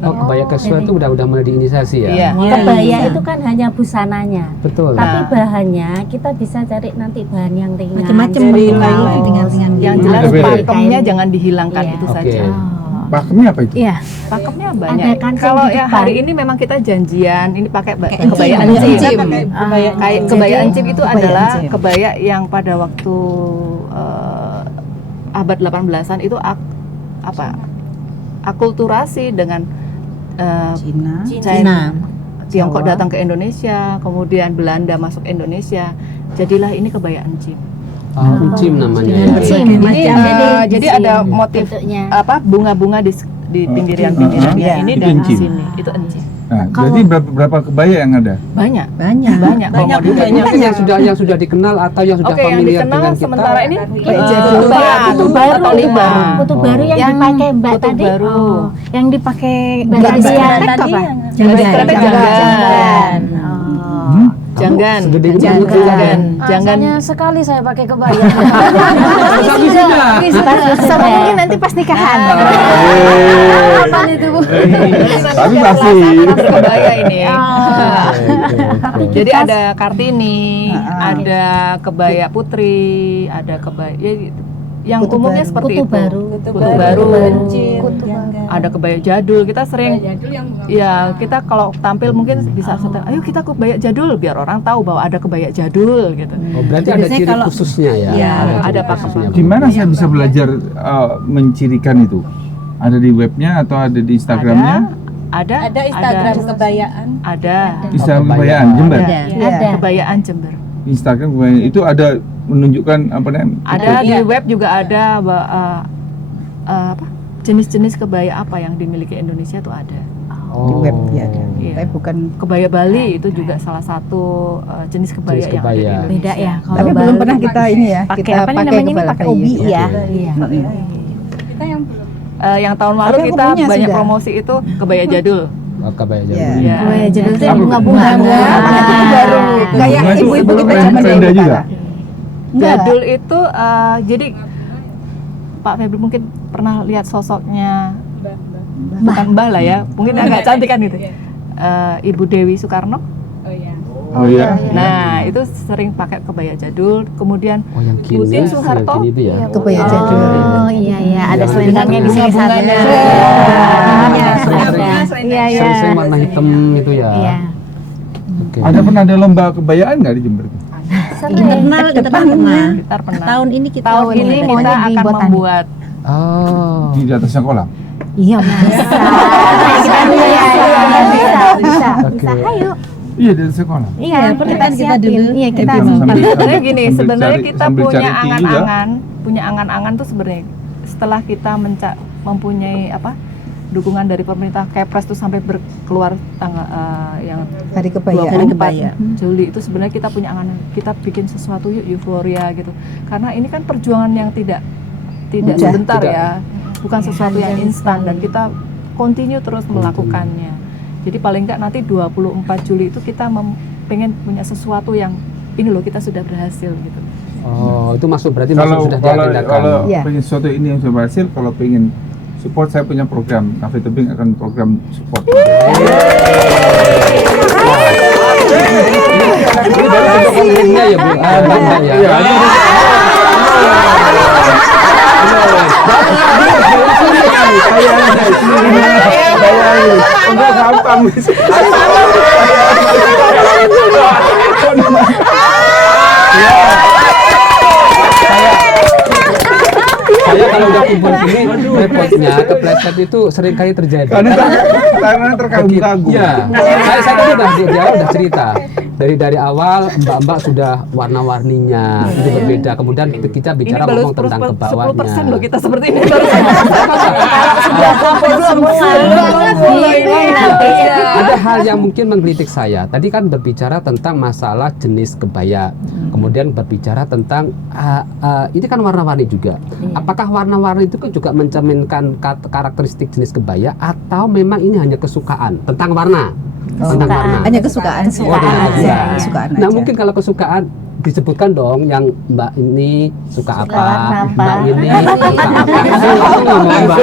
Oh, kebaya casual itu udah mulai diinisiasi ya? Iya. Kebaya itu kan hanya busananya. Betul. Tapi Nah. bahannya kita bisa cari nanti bahan yang ringan. Macam-macam Jadi kain kaos. ringan-ringan. Yang gitu. jelas Beda-beda. pakemnya jangan dihilangkan, Iya. itu Oke. saja. Pakemnya apa itu? Iya. Pakemnya banyak. Ada kancing Kalau di yang depan. hari ini memang kita janjian, ini pakai Kayak kebaya encim. encim. Encim. Kayak kebaya encim itu kebaya adalah encim. kebaya yang pada waktu abad 18-an itu akulturasi dengan Cina. Tiongkok Jawa. datang ke Indonesia, kemudian Belanda masuk Indonesia, jadilah ini kebaya encim. Encim namanya ya. Encim. Jadi ada motif bentuknya. apa bunga-bunga di pinggiran-pinggirannya Iya. ini Itu dan di encim. sini itu encim. Nah, jadi berapa kebaya yang ada? Banyak Banyak. kalau mau dilihat. Mungkin yang sudah dikenal atau yang sudah Oke, yang familiar dikenal dengan kita. sementara ini jadul. Putu baru, atau lima. putu baru yang dipakai Mbak putu tadi. baru. Oh, yang dipakai Mbak Mbak Ria Ria tadi apa? Janggan. Janggan. Segede ini Janggan. juga. Janggan. Janggan sekali saya pakai kebaya. Tapi sudah. Sama mungkin nanti pas nikahan. Kapan itu Bu? Tapi pasti. Kebaya ini. Tapi Jadi kita- ada Kartini, ada kebaya putri, ada kebaya ya gitu. Yang Kutu umumnya baru. seperti Kutu itu. baru. Kutu baru. Kutu baru. Ada kebaya jadul. Kita sering jadul yang ya kita kalau tampil mungkin bisa ayo kita kebaya jadul biar orang tahu bahwa ada kebaya jadul gitu. Oh, berarti ada Biasanya ciri kalau- khususnya ya. Iya, ciri ada khususnya. Di mana saya bisa belajar mencirikan itu? Ada di webnya atau ada di Instagramnya? Ada Instagram kebayaan. ada Instagram Oh, kebayaan Jember. Ada. Ada. kebayaan Jember. Instagram kebayaan itu ada menunjukkan apa namanya? Ada di web juga ada apa jenis-jenis kebaya apa yang dimiliki Indonesia tuh ada. Oh. Di web ya ada. Iya. Tapi bukan. Kebaya Bali itu juga salah satu jenis kebaya Jenis yang ada di kebaya. Indonesia. Beda ya. Kalau Tapi belum Bali pernah kita ini ya. pakai Kita apa nih namanya ini pakai kebaya. ubi ya. Iya. Kita yang belum. Yang tahun lalu Tapi aku kita punya banyak sudah. promosi itu kebaya jadul. Oh, kebaya Iya. jadul. Iya. Kebaya jadul itu Apa? bunga-bunga. Itu baru. Kayak Bunga itu ibu-ibu kita tren- zaman trenda dulu juga? kala. Enggak. Jadul itu jadi Pak Febri mungkin pernah lihat sosoknya bukan Mbah lah ya, mungkin agak cantik kan gitu. Ibu Dewi Soekarno. Oh iya. Oh iya. Nah, itu sering pakai kebaya jadul. Kemudian Oh, yang kini, Putin yang Soeharto. kini itu ya. Kebaya jadul. Oh iya iya, ada Yang selendangnya di sini satu. Iya, Iya iya. Sering warna hitam itu ya. Iya. Oke. Ada pernah ada lomba kebayaan nggak di Jember? Internal kita pernah. kita pernah. Tahun ini kita Tahun ini kita Maunya di akan Botani. membuat Oh. Di atasnya kolam. Iya bisa. Bisa. Oke. Ayo. Iya di atasnya kolam. Iya, seperti kita kan kita siapin. dulu. Iya, kita Itu sebenarnya gini, sambil sebenarnya cari- kita sambil punya cari tea juga. angan-angan tuh sebenarnya setelah kita mempunyai apa dukungan dari pemerintah Kepres tuh sampai keluar tanggal yang Hari kebaya. 24 Juli itu sebenarnya kita punya angan, kita bikin sesuatu yuk euforia gitu. Karena ini kan perjuangan yang tidak Mudah. sebentar Tidak. ya, bukan sesuatu yang instan dan kita continue terus melakukannya. Jadi paling enggak nanti 24 Juli itu kita pengen punya sesuatu yang ini loh kita sudah berhasil gitu. Oh, itu masuk berarti Kalau sudah kalau diagendakan. kalau Iya. pengen sesuatu ini yang sudah berhasil, kalau pengen support saya punya program Cafe Tebing akan program support. Ini baru bentuk konkretnya ya Bu. Mbak ya. Iya. Enggak gampang. Saya kalau udah kumpul gini, repotnya kepleset itu sering kali terjadi. Karena terkagum-kagum. Iya. Saya tadi udah di awal udah cerita. Dari awal mbak-mbak sudah warna-warninya itu berbeda. Kemudian kita bicara Ini baru ngomong tentang 10% loh kebawahnya. kita seperti ini baru. Sudah sampai semua. Ada hal yang mungkin menggelitik saya. Tadi kan berbicara tentang masalah jenis kebaya. Kemudian berbicara tentang ini kan warna-warni juga. Apakah warna-warni itu juga mencerminkan karakteristik jenis kebaya atau memang ini hanya kesukaan tentang warna? Tentang warna. Hanya kesukaan sih. Oh, dengan aja. kesukaan. Kesukaan Nah, aja. mungkin kalau kesukaan disebutkan dong yang Mbak ini suka apa, warna apa. Mbak ini suka apa. Aku ngomong Mbak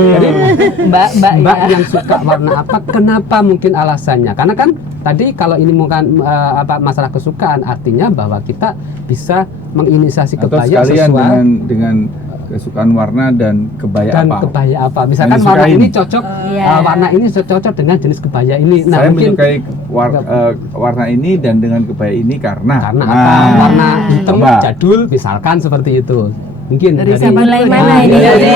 Jadi Mbak ya. yang suka warna apa, kenapa mungkin alasannya? Karena kan tadi kalau ini bukan masalah kesukaan, artinya bahwa kita bisa menginisiasi Atau kebaya sekalian sesuai dengan kesukaan warna dan kebaya dan apa? kebaya apa. Misalkan Yang warna disukain. ini cocok, warna ini cocok dengan jenis kebaya ini. Nah, Saya mungkin menyukai warna ini dan dengan kebaya ini karena karena Nah, apa? Warna hitam coba. jadul misalkan seperti itu. Mungkin Dari siapa Mulai dulu mana nih? ini? Dari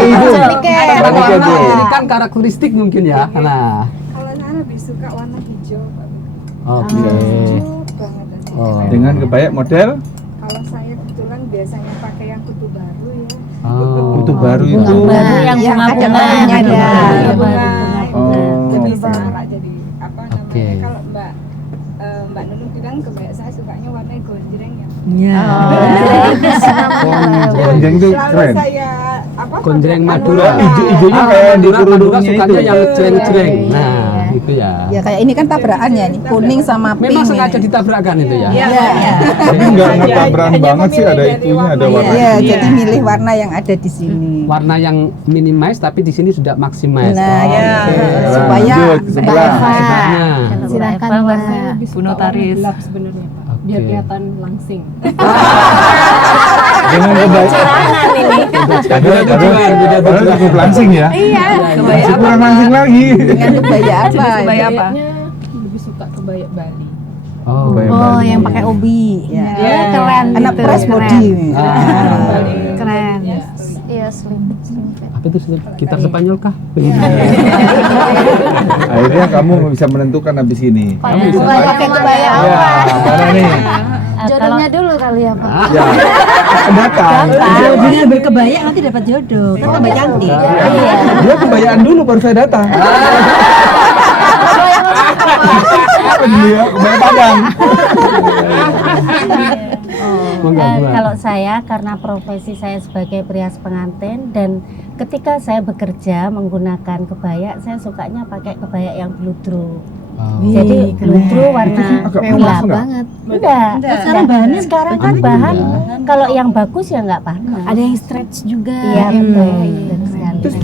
Dari kan karakteristik mungkin ya. Nah, Kalau saya lebih suka warna hijau. Pak. oke. banget. Oh. Dengan kebaya model Kalau saya kebetulan biasanya pakai yang kutu baru ya. Oh. kutu baru Bunga itu. baru yang Yang ada bunga-bunga barangnya ada. ada. Bunga Bunga. baru, Oh. bunga-bunga. Jadi semarak jadi apa namanya? Oke. Kalau Mbak Nunung bilang kebaya saya sukanya warna gonjreng ya. Ya. Gonjreng itu Selalu keren. saya apa? Gondreng pakai Madura. Ijo-ijonya Ah, kayak di Madura kerudungnya sukanya itu. yang jreng-jreng. Iya, Nah, iya. itu ya. Ya kayak ini kan tabrakan ya, nih kuning sama pink. Memang sengaja ya. ditabrakkan itu ya. Iya. Tapi nggak tabrakan banget sih, ada itunya, ada warna. Iya, Iya. jadi milih warna yang ada di sini. Warna yang minimize tapi di sini sudah maximize. Nah, Oh, ya. oke. Supaya Lanjut ke sebelah. Sebelahnya. Silakan Mbak. Bu Notaris. gelap sebenarnya Pak. Oke. Biar kelihatan langsing. Dengan kebaya. Padahal cukup langsing ya. Iya. Kebaya Masih apa? kurang langsing lagi. Dengan kebaya apa? Jenis kebaya apa? Kayaknya lebih suka kebaya Bali. Oh. Kebaya Oh, Bali. yang pakai obi. Ya. Ya, keren. Anak gitu, press keren. body. Keren. Iya, slim fit. Apa itu Slip? Gitar Spanyol kah? Akhirnya kamu bisa menentukan habis ini. Kamu bisa Pakai kebaya Ya, apa? mana nih? Jodohnya dulu kali ya Pak. Ya, datang. Jodohnya berkebaya nanti dapat jodoh. Kan tambah cantik. Dia kebayaan dulu baru saya datang. Apa dia? Kebaya Padang. Kalau saya karena profesi saya sebagai perias pengantin dan ketika saya bekerja menggunakan kebaya, saya sukanya pakai kebaya yang bludru. Jadi bludru warna Agak gelap panas nggak? banget. Enggak. Sekarang bahannya Sekarang kan bahan kalau yang bagus ya nggak panas. ada yang stretch juga. Iya betul. Betul sekali. Terus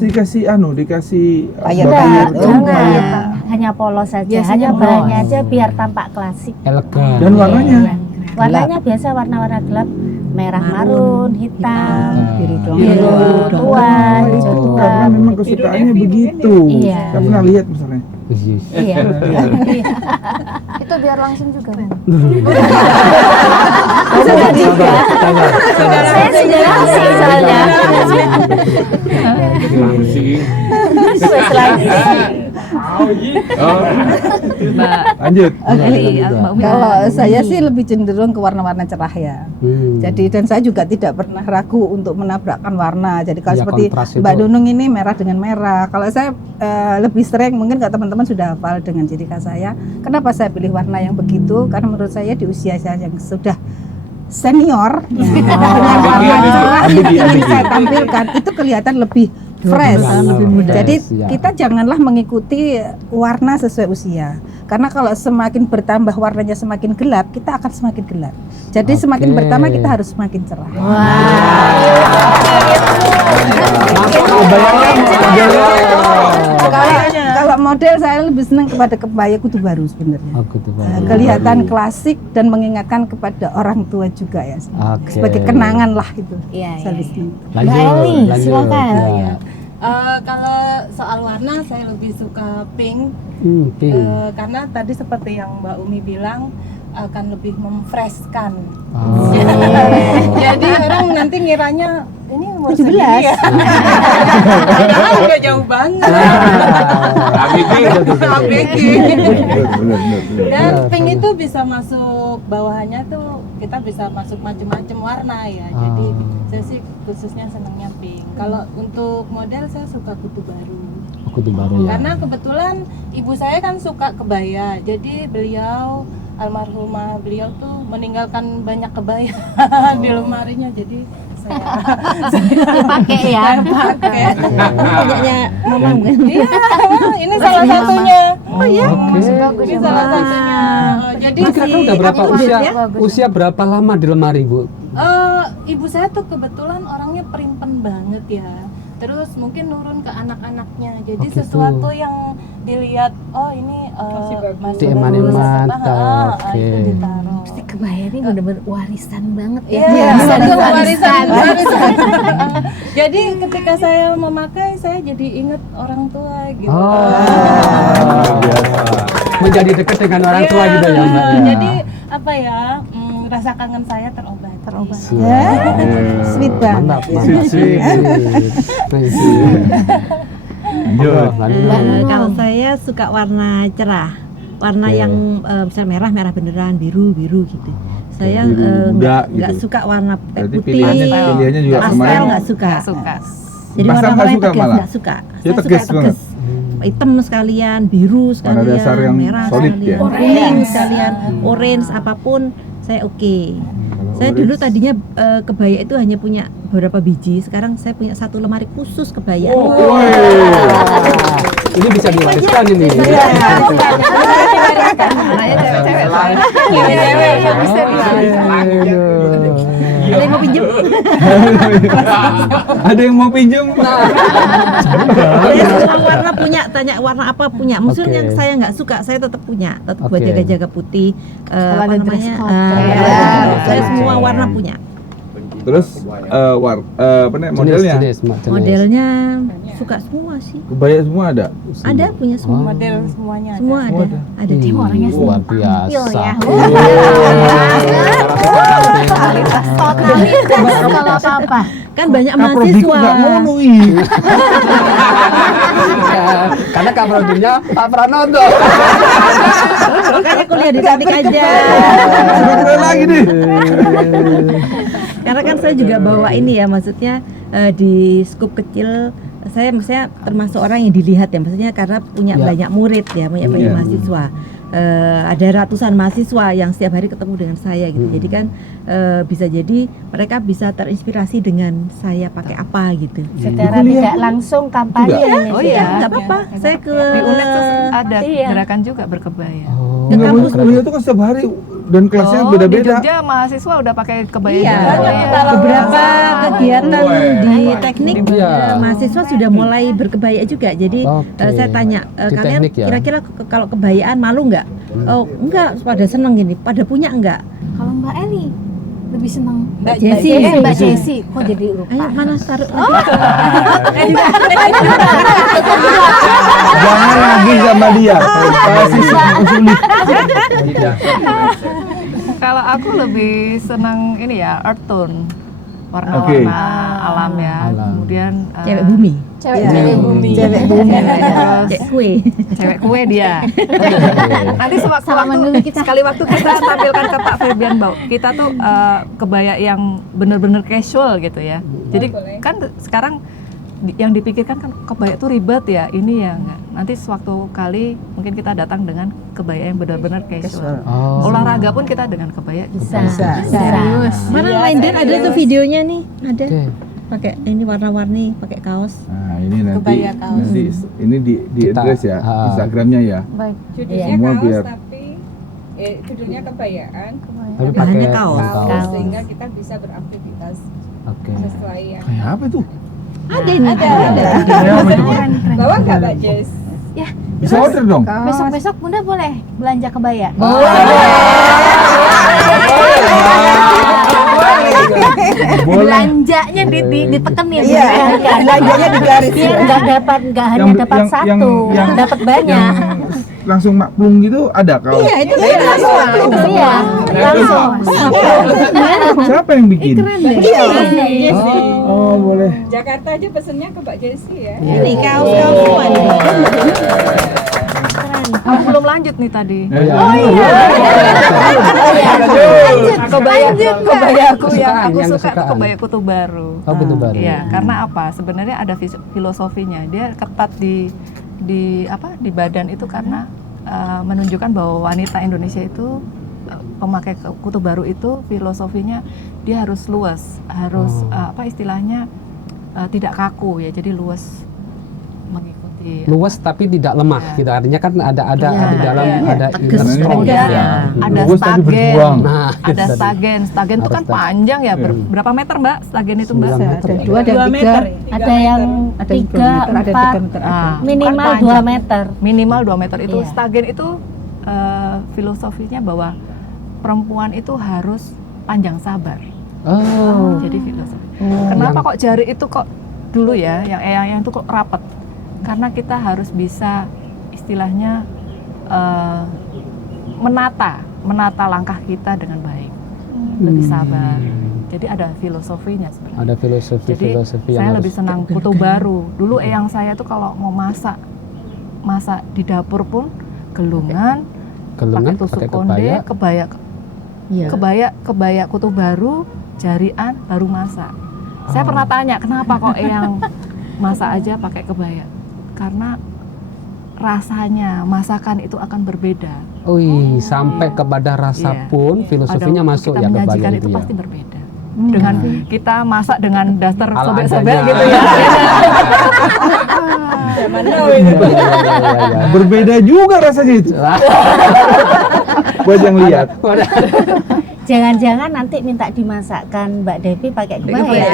dikasih dikasih Ayat. Enggak, batik, jangan. Hanya polos saja, Biasanya hanya polos. bahannya aja biar tampak klasik. Elegan. Dan warnanya Warnanya biasa warna-warna gelap, merah, marun, hitam, Biru dong. biru tuan, Oh, hijau itu tuan. karena memang kesukaannya begitu. Iya. Saya pernah lihat misalnya. Iya. Itu biar langsing juga. Sudah juga. Saya sudah langsing soalnya. Sudah langsing. Mbak Lanjut. Mbak Umi. Kalau saya sih lebih cenderung ke warna-warna cerah ya. Jadi dan saya juga tidak pernah ragu untuk menabrakkan warna. Jadi kalau Iya, seperti kontras Mbak itu. Nunung ini merah dengan merah. Kalau saya lebih sering mungkin kalau teman-teman sudah hafal dengan ciri khas saya. Kenapa saya pilih warna yang begitu? Karena menurut saya di usia saya yang sudah senior dengan warna yang cerah yang ingin saya tampilkan itu kelihatan lebih fresh. Lebih muda. Jadi Ya. kita janganlah mengikuti warna sesuai usia. Karena kalau semakin bertambah warnanya semakin gelap, kita akan semakin gelap. Jadi semakin Oke. bertambah kita harus semakin cerah. Kalau model saya lebih senang kepada kebaya kutu baru sebenarnya. Aku tuh baru. Kelihatan klasik dan mengingatkan kepada orang tua juga ya. Oke. Sebagai kenangan lah itu. Iya, Saya lebih senang. Lanjut. silakan. Ya. Kalau soal warna saya lebih suka pink. Pink. Karena tadi seperti yang Mbak Umi bilang akan lebih memfreshkan. Oh. Jadi orang nanti ngiranya ini umur 17. segini ya. Padahal udah jauh banget. ABG. Dan pink itu bisa masuk bawahannya tuh kita bisa masuk macam-macam warna ya. Jadi saya sih khususnya senangnya pink. Kalau untuk model saya suka kutu baru. Aku tuh baru ya. Karena kebetulan ibu saya kan suka kebaya. Jadi beliau almarhumah beliau tuh meninggalkan banyak kebaya di lemarinya. Jadi saya Dipakai ya. pakai. Punyanya mamam kan? Iya, ini salah satunya. Oh iya. Oke. Ini salah satunya. Jadi Itu kira-kira udah berapa update usia? ya? Usia berapa lama di lemari, Bu? ibu saya tuh kebetulan orangnya perimpen banget ya. Terus mungkin nurun ke anak-anaknya. Jadi Oh, gitu. sesuatu yang dilihat, oh ini masih Dieman-eman, bagus, oke. itu ditaruh. Pasti kebaya ini bener-bener warisan banget ya. Iya, Bisa itu diwariskan. warisan. Jadi ketika saya memakai, saya jadi ingat orang tua gitu. Oh. Menjadi dekat dengan orang tua gitu ya, Mbak. Ya. Jadi apa ya, rasa kangen saya terobati. Ya, sweet banget. Mantap, mantap. Sweet. Lanjut. Lanjut. Kalau saya suka warna cerah. warna Oke. yang misal merah beneran, biru gitu. Saya Biru muda nggak gitu. suka warna Berarti putih, pilihannya juga pastel kemarin nggak suka. Nggak suka. Jadi Pastel warna-warna nggak yang suka tegas malah? nggak suka. Dia Saya tegas suka tegas. Hitam sekalian, biru sekalian, dasar yang merah solid sekalian, ya? kuning sekalian, orange apapun saya oke. Saya dulu tadinya kebaya itu hanya punya beberapa biji, sekarang saya punya satu lemari khusus kebaya. Ini bisa diwariskan ini. Anaknya cewek-cewek soalnya. Cewek-cewek yang bisa diwariskan. Ada yang mau pinjem? Ada yang mau pinjam? Saya semua warna punya, tanya warna apa punya. Maksudnya Oke. yang saya nggak suka, saya tetap punya, tetap buat Oke. jaga-jaga putih. Kalau Apa ada dress namanya? code. Saya Oke. semua warna punya. Terus apa namanya modelnya? Jenis. Modelnya suka semua sih. Kebaya semua ada. Ada punya semua. Model semuanya Semua Semua ada. Ada di orangnya luar tampil biasa. ya. Totalitas. Totalitas kalau apa-apa. Kan banyak Kaprodiku mahasiswa. nggak ngono ih. Karena kaprodinya Pak Pranoto. Makanya kuliah di teknik aja. Sudah keren lagi nih. Karena kan saya juga bawa ini ya, maksudnya di skup kecil saya maksudnya termasuk orang yang dilihat ya, maksudnya karena punya Ya. banyak murid ya, punya banyak mahasiswa. Ada ratusan mahasiswa yang setiap hari ketemu dengan saya gitu. Jadi kan bisa jadi mereka bisa terinspirasi dengan saya pakai apa gitu. Secara tidak langsung kampanye ini. Oh Iya, iya. nggak apa-apa. Saya ke Di UNED tuh ada Iya. gerakan juga berkebaya. Enggak kampus boleh kuliah itu kan setiap hari dan kelasnya Oh, di beda-beda. Jogja mahasiswa udah pakai kebaya Iya, juga. beberapa kegiatan di teknik Iya. mahasiswa sudah mulai berkebaya juga. Jadi Oke. saya tanya, Di kalian teknik ya? kira-kira kalau kebayaan malu nggak? Oh enggak, pada seneng gini, pada punya enggak? Kalau Mbak Eli lebih senang Mbak Jessi. Mbak Jessi kok jadi lupa. Ayo mana taruh? Jangan lagi sama dia. Pasti sulit. Kalau aku lebih senang ini ya, earth tone, Oke. warna-warna alam ya. Alam. Kemudian Cewek bumi, Cewek bumi. cewek bumi, Terus cewek kue. cewek kue dia. Nanti Salaman dulu kita. sekali waktu kita tampilkan ke Pak Febian Bau. Kita tuh kebaya yang bener-bener casual gitu ya. Jadi kan sekarang yang dipikirkan kan kebaya tuh ribet ya, ini ya enggak. Nanti sewaktu kali mungkin kita datang dengan kebaya yang benar-benar casual. Oh. Olahraga pun kita dengan kebaya Bisa. serius. Mana main dan ada tuh videonya nih, ada. Oke. Pakai ini warna-warni, pakai kaos. Nah, ini nanti Kebaya kaos. ini di Kita, address ya Instagramnya ya. Baik. Judulnya Semua kaos biar- tapi judulnya kebayaan Tapi Bahannya pakai kaos. kaos sehingga kita bisa beraktivitas Oke. sesuai yang Kayak apa tuh? Ada ini, ada. bawa nggak Mbak Jess? Bisa order dong. Besok-besok Bunda boleh belanja kebaya. Boleh. Belanjanya ditekenin. Iya, belanjanya digaris. Biar nggak hanya Yang- dapat yang- satu, yang- dapat banyak. Yang langsung maklum gitu ada kaos. Iya, itu Iya, langsung. Siapa yang bikin? Jessy. Oh, boleh. Jakarta aja pesennya ke Mbak Jessy ya. Ini kaos-kaos semua nih. Belum lanjut nih tadi. Oh iya. Kebaya aku yang Kesukaan, aku yang suka tuh kesukaan. kebaya kutu baru. Oh, Kutu Baru. Iya, karena apa? Sebenarnya ada filosofinya. Dia ketat di badan itu karena menunjukkan bahwa wanita Indonesia itu pemakai kutu baru itu filosofinya dia harus luas, harus istilahnya tidak kaku ya. Jadi luas mengikuti. Luas tapi tidak lemah gitu. Artinya kan ada Iya, di dalam iya. ada Tegas. inner strong Iya. ya. Ada Luas tapi stagen. berjuang. Nah, Ada itu tadi. stagen itu kan Harus panjang ya, berapa meter Mbak stagen itu Mbak? 9 meter. Dua dan 2 tiga. meter. Ada yang 3, 4, Ah, minimal kan 2 panjang. meter. Minimal 2 meter itu Iya. stagen itu filosofinya bahwa perempuan itu harus panjang sabar. Oh. Jadi filosofi. Kenapa kok jari itu kok dulu ya yang itu kok rapat? Karena kita harus bisa istilahnya menata langkah kita dengan baik, lebih sabar. Jadi ada filosofinya sebenarnya. Ada filosofi Jadi yang saya harus lebih senang kutu baru. Dulu eyang saya tuh kalau mau masak di dapur pun gelungan, Gelungan, pakai tusuk pakai konde, kebaya. kebaya kutu baru, jarian, baru masak. Saya pernah tanya kenapa kok yang masak aja pakai kebaya? Karena rasanya masakan itu akan berbeda. Wih, sampai kepada rasa Iya. pun filosofinya Ada waktu masuk kita ya menyajikan kebaya itu itu ya. pasti berbeda. Dengan kita masak dengan daster Ala sobek-sobek adanya. gitu ya. Berbeda juga rasanya itu. Buat yang lihat. Jangan-jangan nanti minta dimasakkan Mbak Devi pakai kebaya.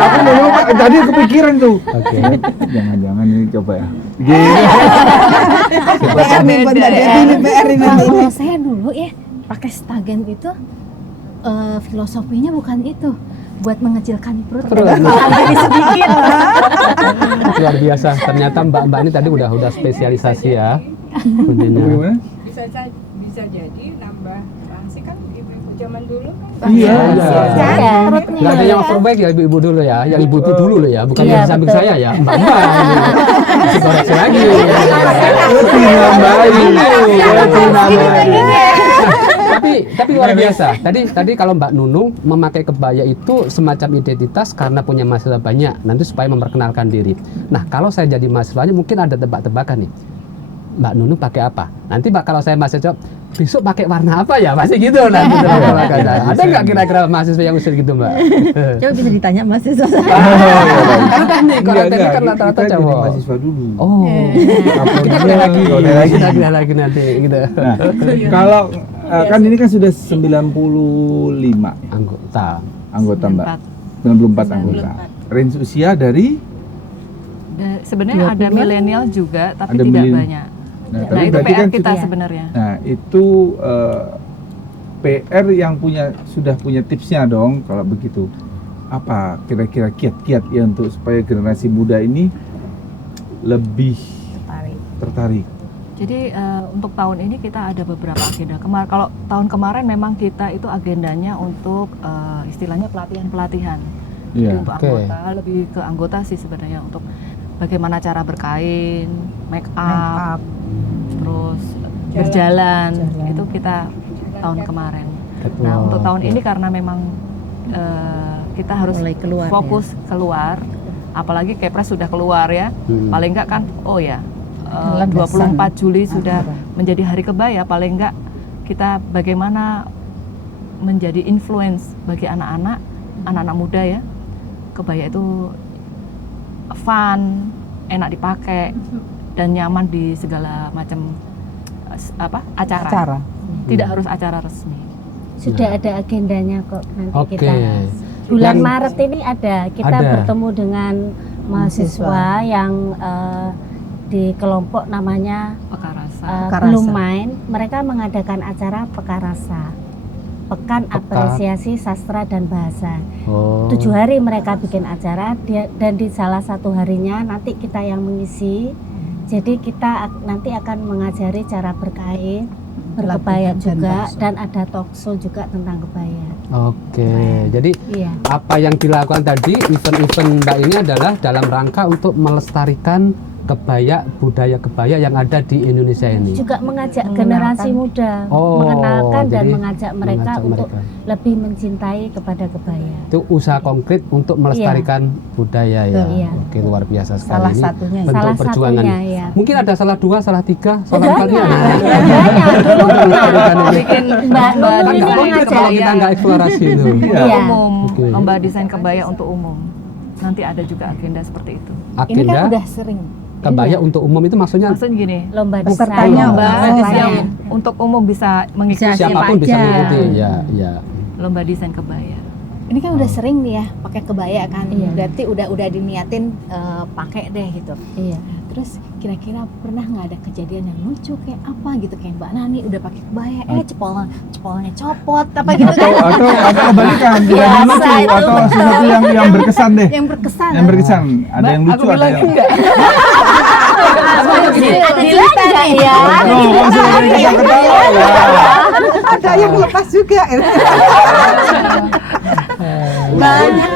Aku mau nyoba, tadi kepikiran tuh. Oke. Jangan-jangan ini coba ya. PR nih buat Mbak Devi ini PR ini nanti. Kalau saya dulu ya pakai stagen itu filosofinya bukan itu, buat mengecilkan perut dan jadi sedikit. Luar biasa. Ternyata mbak-mbak ini tadi udah spesialisasi ya. Kulinernya. Bagaimana? Bisa jadi nambah nasi kan ibu-ibu zaman dulu kan. Iya. Iya. Nggak ada yang overbike ya ibu-ibu dulu ya, yang ibu-ibu dulu loh ya, bukan Iya, yang di samping betul. saya ya, mbak-mbak. Masih koreksi lagi. Tapi luar biasa. Tadi kalau Mbak Nunung memakai kebaya itu semacam identitas karena punya mahasiswa banyak, nanti supaya memperkenalkan diri. Nah, kalau saya jadi mahasiswanya mungkin ada tebak-tebakan nih. Mbak Nunung pakai apa? Nanti kalau saya mahasiswa besok pakai warna apa ya? Masih gitu nanti. Ada nggak kira-kira mahasiswa yang usil gitu, Mbak? Coba bisa ditanya mahasiswa. Karena teknik, kalau Enggak, teknik kan kita rata-rata jadi cowok. mahasiswa dulu. Oh, kita udah lagi nanti gitu. Nah, kalau kan ini kan sudah 95 Anggota. anggota Mbak. 94 anggota. Range usia dari Sebenarnya ada milenial juga, tapi Ada tidak milenial. banyak. Nah, Nah, tapi itu berarti PR kan kita Iya. sebenarnya. Nah, itu PR yang sudah punya tipsnya dong kalau begitu. Apa kira-kira kiat-kiat ya untuk supaya generasi muda ini lebih tertarik? Jadi untuk tahun ini kita ada beberapa agenda. Kalau tahun kemarin memang kita itu agendanya untuk istilahnya pelatihan-pelatihan. Jadi Iya. untuk Oke. anggota, lebih ke anggota sih sebenarnya, untuk bagaimana cara berkain, make up, terus berjalan. Itu kita tahun kemarin. Nah, untuk tahun ini karena memang kita harus Mulai keluar, fokus keluar, apalagi Kepres sudah keluar ya. Paling enggak kan, oh ya, 24 Juli sudah menjadi Hari Kebaya. Paling enggak kita bagaimana menjadi influence bagi anak-anak muda ya. Kebaya itu fun, enak dipakai, dan nyaman di segala macam acara. Tidak harus acara resmi. Sudah ada agendanya kok nanti Oke. kita. Bulan Yang- Maret ini kita Ada. bertemu dengan mahasiswa yang di kelompok namanya Pekarasa. Belum Main. Mereka mengadakan acara Pekarasa, Pekan Apresiasi Sastra dan Bahasa. Oh. 7 hari mereka bikin acara dan di salah satu harinya nanti kita yang mengisi. Jadi kita nanti akan mengajari cara berkain, berkebaya juga, dan ada talk show juga tentang kebaya. Oke, jadi Iya. apa yang dilakukan tadi event-event Mbak ini adalah dalam rangka untuk melestarikan kebaya, budaya kebaya yang ada di Indonesia ini. Juga mengajak generasi muda, Oh, mengenalkan dan jadi mengajak mereka mengajak untuk mereka. lebih mencintai kepada kebaya. Itu usaha konkret untuk melestarikan budaya ya. Iya. Oke, luar biasa sekali. Salah Ini satunya bentuk Salah perjuangan. satunya ya. Mungkin ada salah 2, salah 3, salah 4 Banyak, ya. banyak. Dulu pernah Bikin Mbak lomba Nunung ini desain mengajak. Kalau kita nggak eksplorasi itu. Iya. umum, Oke. lomba desain kebaya untuk umum. Nanti ada juga agenda seperti itu. Ini kan Agenda udah sering. kebaya untuk umum itu maksudnya Maksudnya gini, Lomba Pesertanya desain, lomba pesertanya. yang untuk umum bisa mengikuti siapapun bisa aja. mengikuti. Ya, ya. lomba desain kebaya. Ini kan udah sering nih ya pakai kebaya kan. Iya. Berarti udah diniatin pakai deh gitu. Iya. Nah, terus kira-kira pernah nggak ada kejadian yang lucu kayak apa gitu, kayak Mbak Nani udah pakai kebaya, cepolnya copot apa gitu kan? Atau kebalikan, tidak Biasa lucu itu. atau sesuatu yang berkesan deh. Yang berkesan. Yang berkesan, ada yang lucu, ada yang Ada cerita ya. Oh, langsung dari kita ketawa ya. Ada yang lepas juga. Banyak.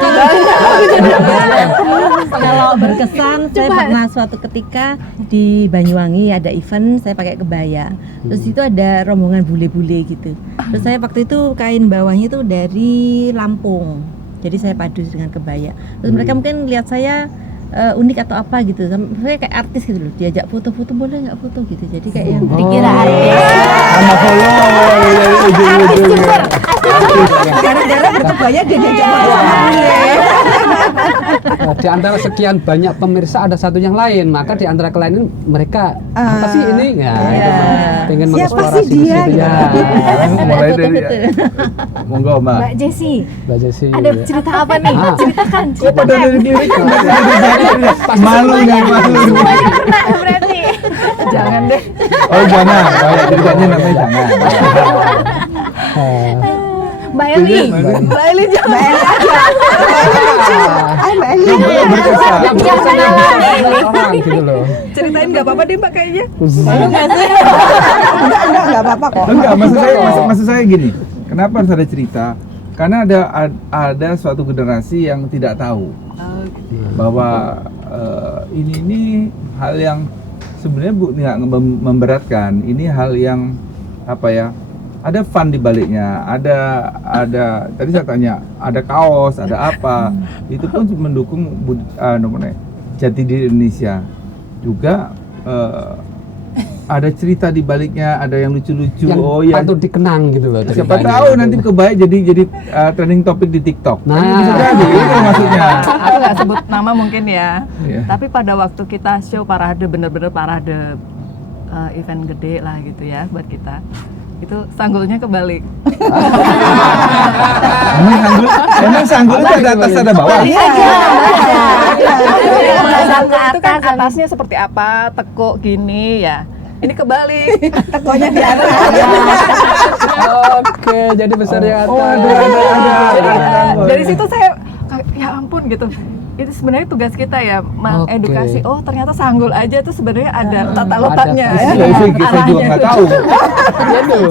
Kalau berkesan, saya pernah suatu ketika di Banyuwangi ada event, saya pakai kebaya. Terus itu ada rombongan bule-bule gitu. Terus saya waktu itu kain bawahnya itu dari Lampung. Jadi saya padu dengan kebaya. Terus mereka mungkin lihat saya unik atau apa gitu. Saya kayak artis gitu loh. Diajak foto-foto, boleh nggak foto gitu. Jadi kayak yang Dikira artis. Sama follow ujung-ujungnya. Gara-gara berkebaya dia diajak foto sama dia. Di antara sekian banyak pemirsa ada satu yang lain, maka di antara kelainan mereka apa sih ini? Ya, itu pengen Siapa mengeksplorasi sih dia? di situ, ya. Mulai dari monggo Mbak. Mbak Jessi, Mbak Jessi. ada cerita apa nih? Ah. Ceritakan. Kok pada dari diri malu nih, malu. Semuanya kena berarti. Jangan deh. Oh jangan, kayak ceritanya namanya jangan. Mbak Eli. Mbak Eli jangan. Mbak Eli. Berkesan. Yang berkesan yang banyak orang gitu loh. Ceritain nggak apa-apa deh Mbak kayaknya. Enggak apa-apa kok. Enggak, maksud saya gini. Kenapa harus ada cerita? Karena ada suatu generasi yang tidak tahu bahwa ini hal yang sebenarnya nggak memberatkan. Ini hal yang apa ya? Ada fun di baliknya. Ada tadi saya tanya, ada kaos, ada apa? Itu pun mendukung jati diri Indonesia. Juga ada cerita di baliknya, ada yang lucu-lucu. Yang patut dikenang gitu loh. Siapa ceritanya. tahu nanti kebaya jadi trending topik di TikTok. Nah. Kan bisa jadi itu maksudnya. Aku nggak sebut nama mungkin ya. Iya. Tapi pada waktu kita show parade, bener-bener parade event gede lah gitu ya buat kita. Itu sanggulnya kebalik. Emang sanggul itu ada atas ada bawah. Itu kan atasnya seperti apa, tekuk gini ya. Ini kebalik. Tekonya di atas. Oke, jadi besar yang atas. Oh, ada. Dari situ saya kayak, ya ampun gitu. Itu sebenarnya tugas kita ya mengedukasi. Oh ternyata sanggul aja tuh sebenarnya ada tata letaknya. Iya, saya juga nggak tahu.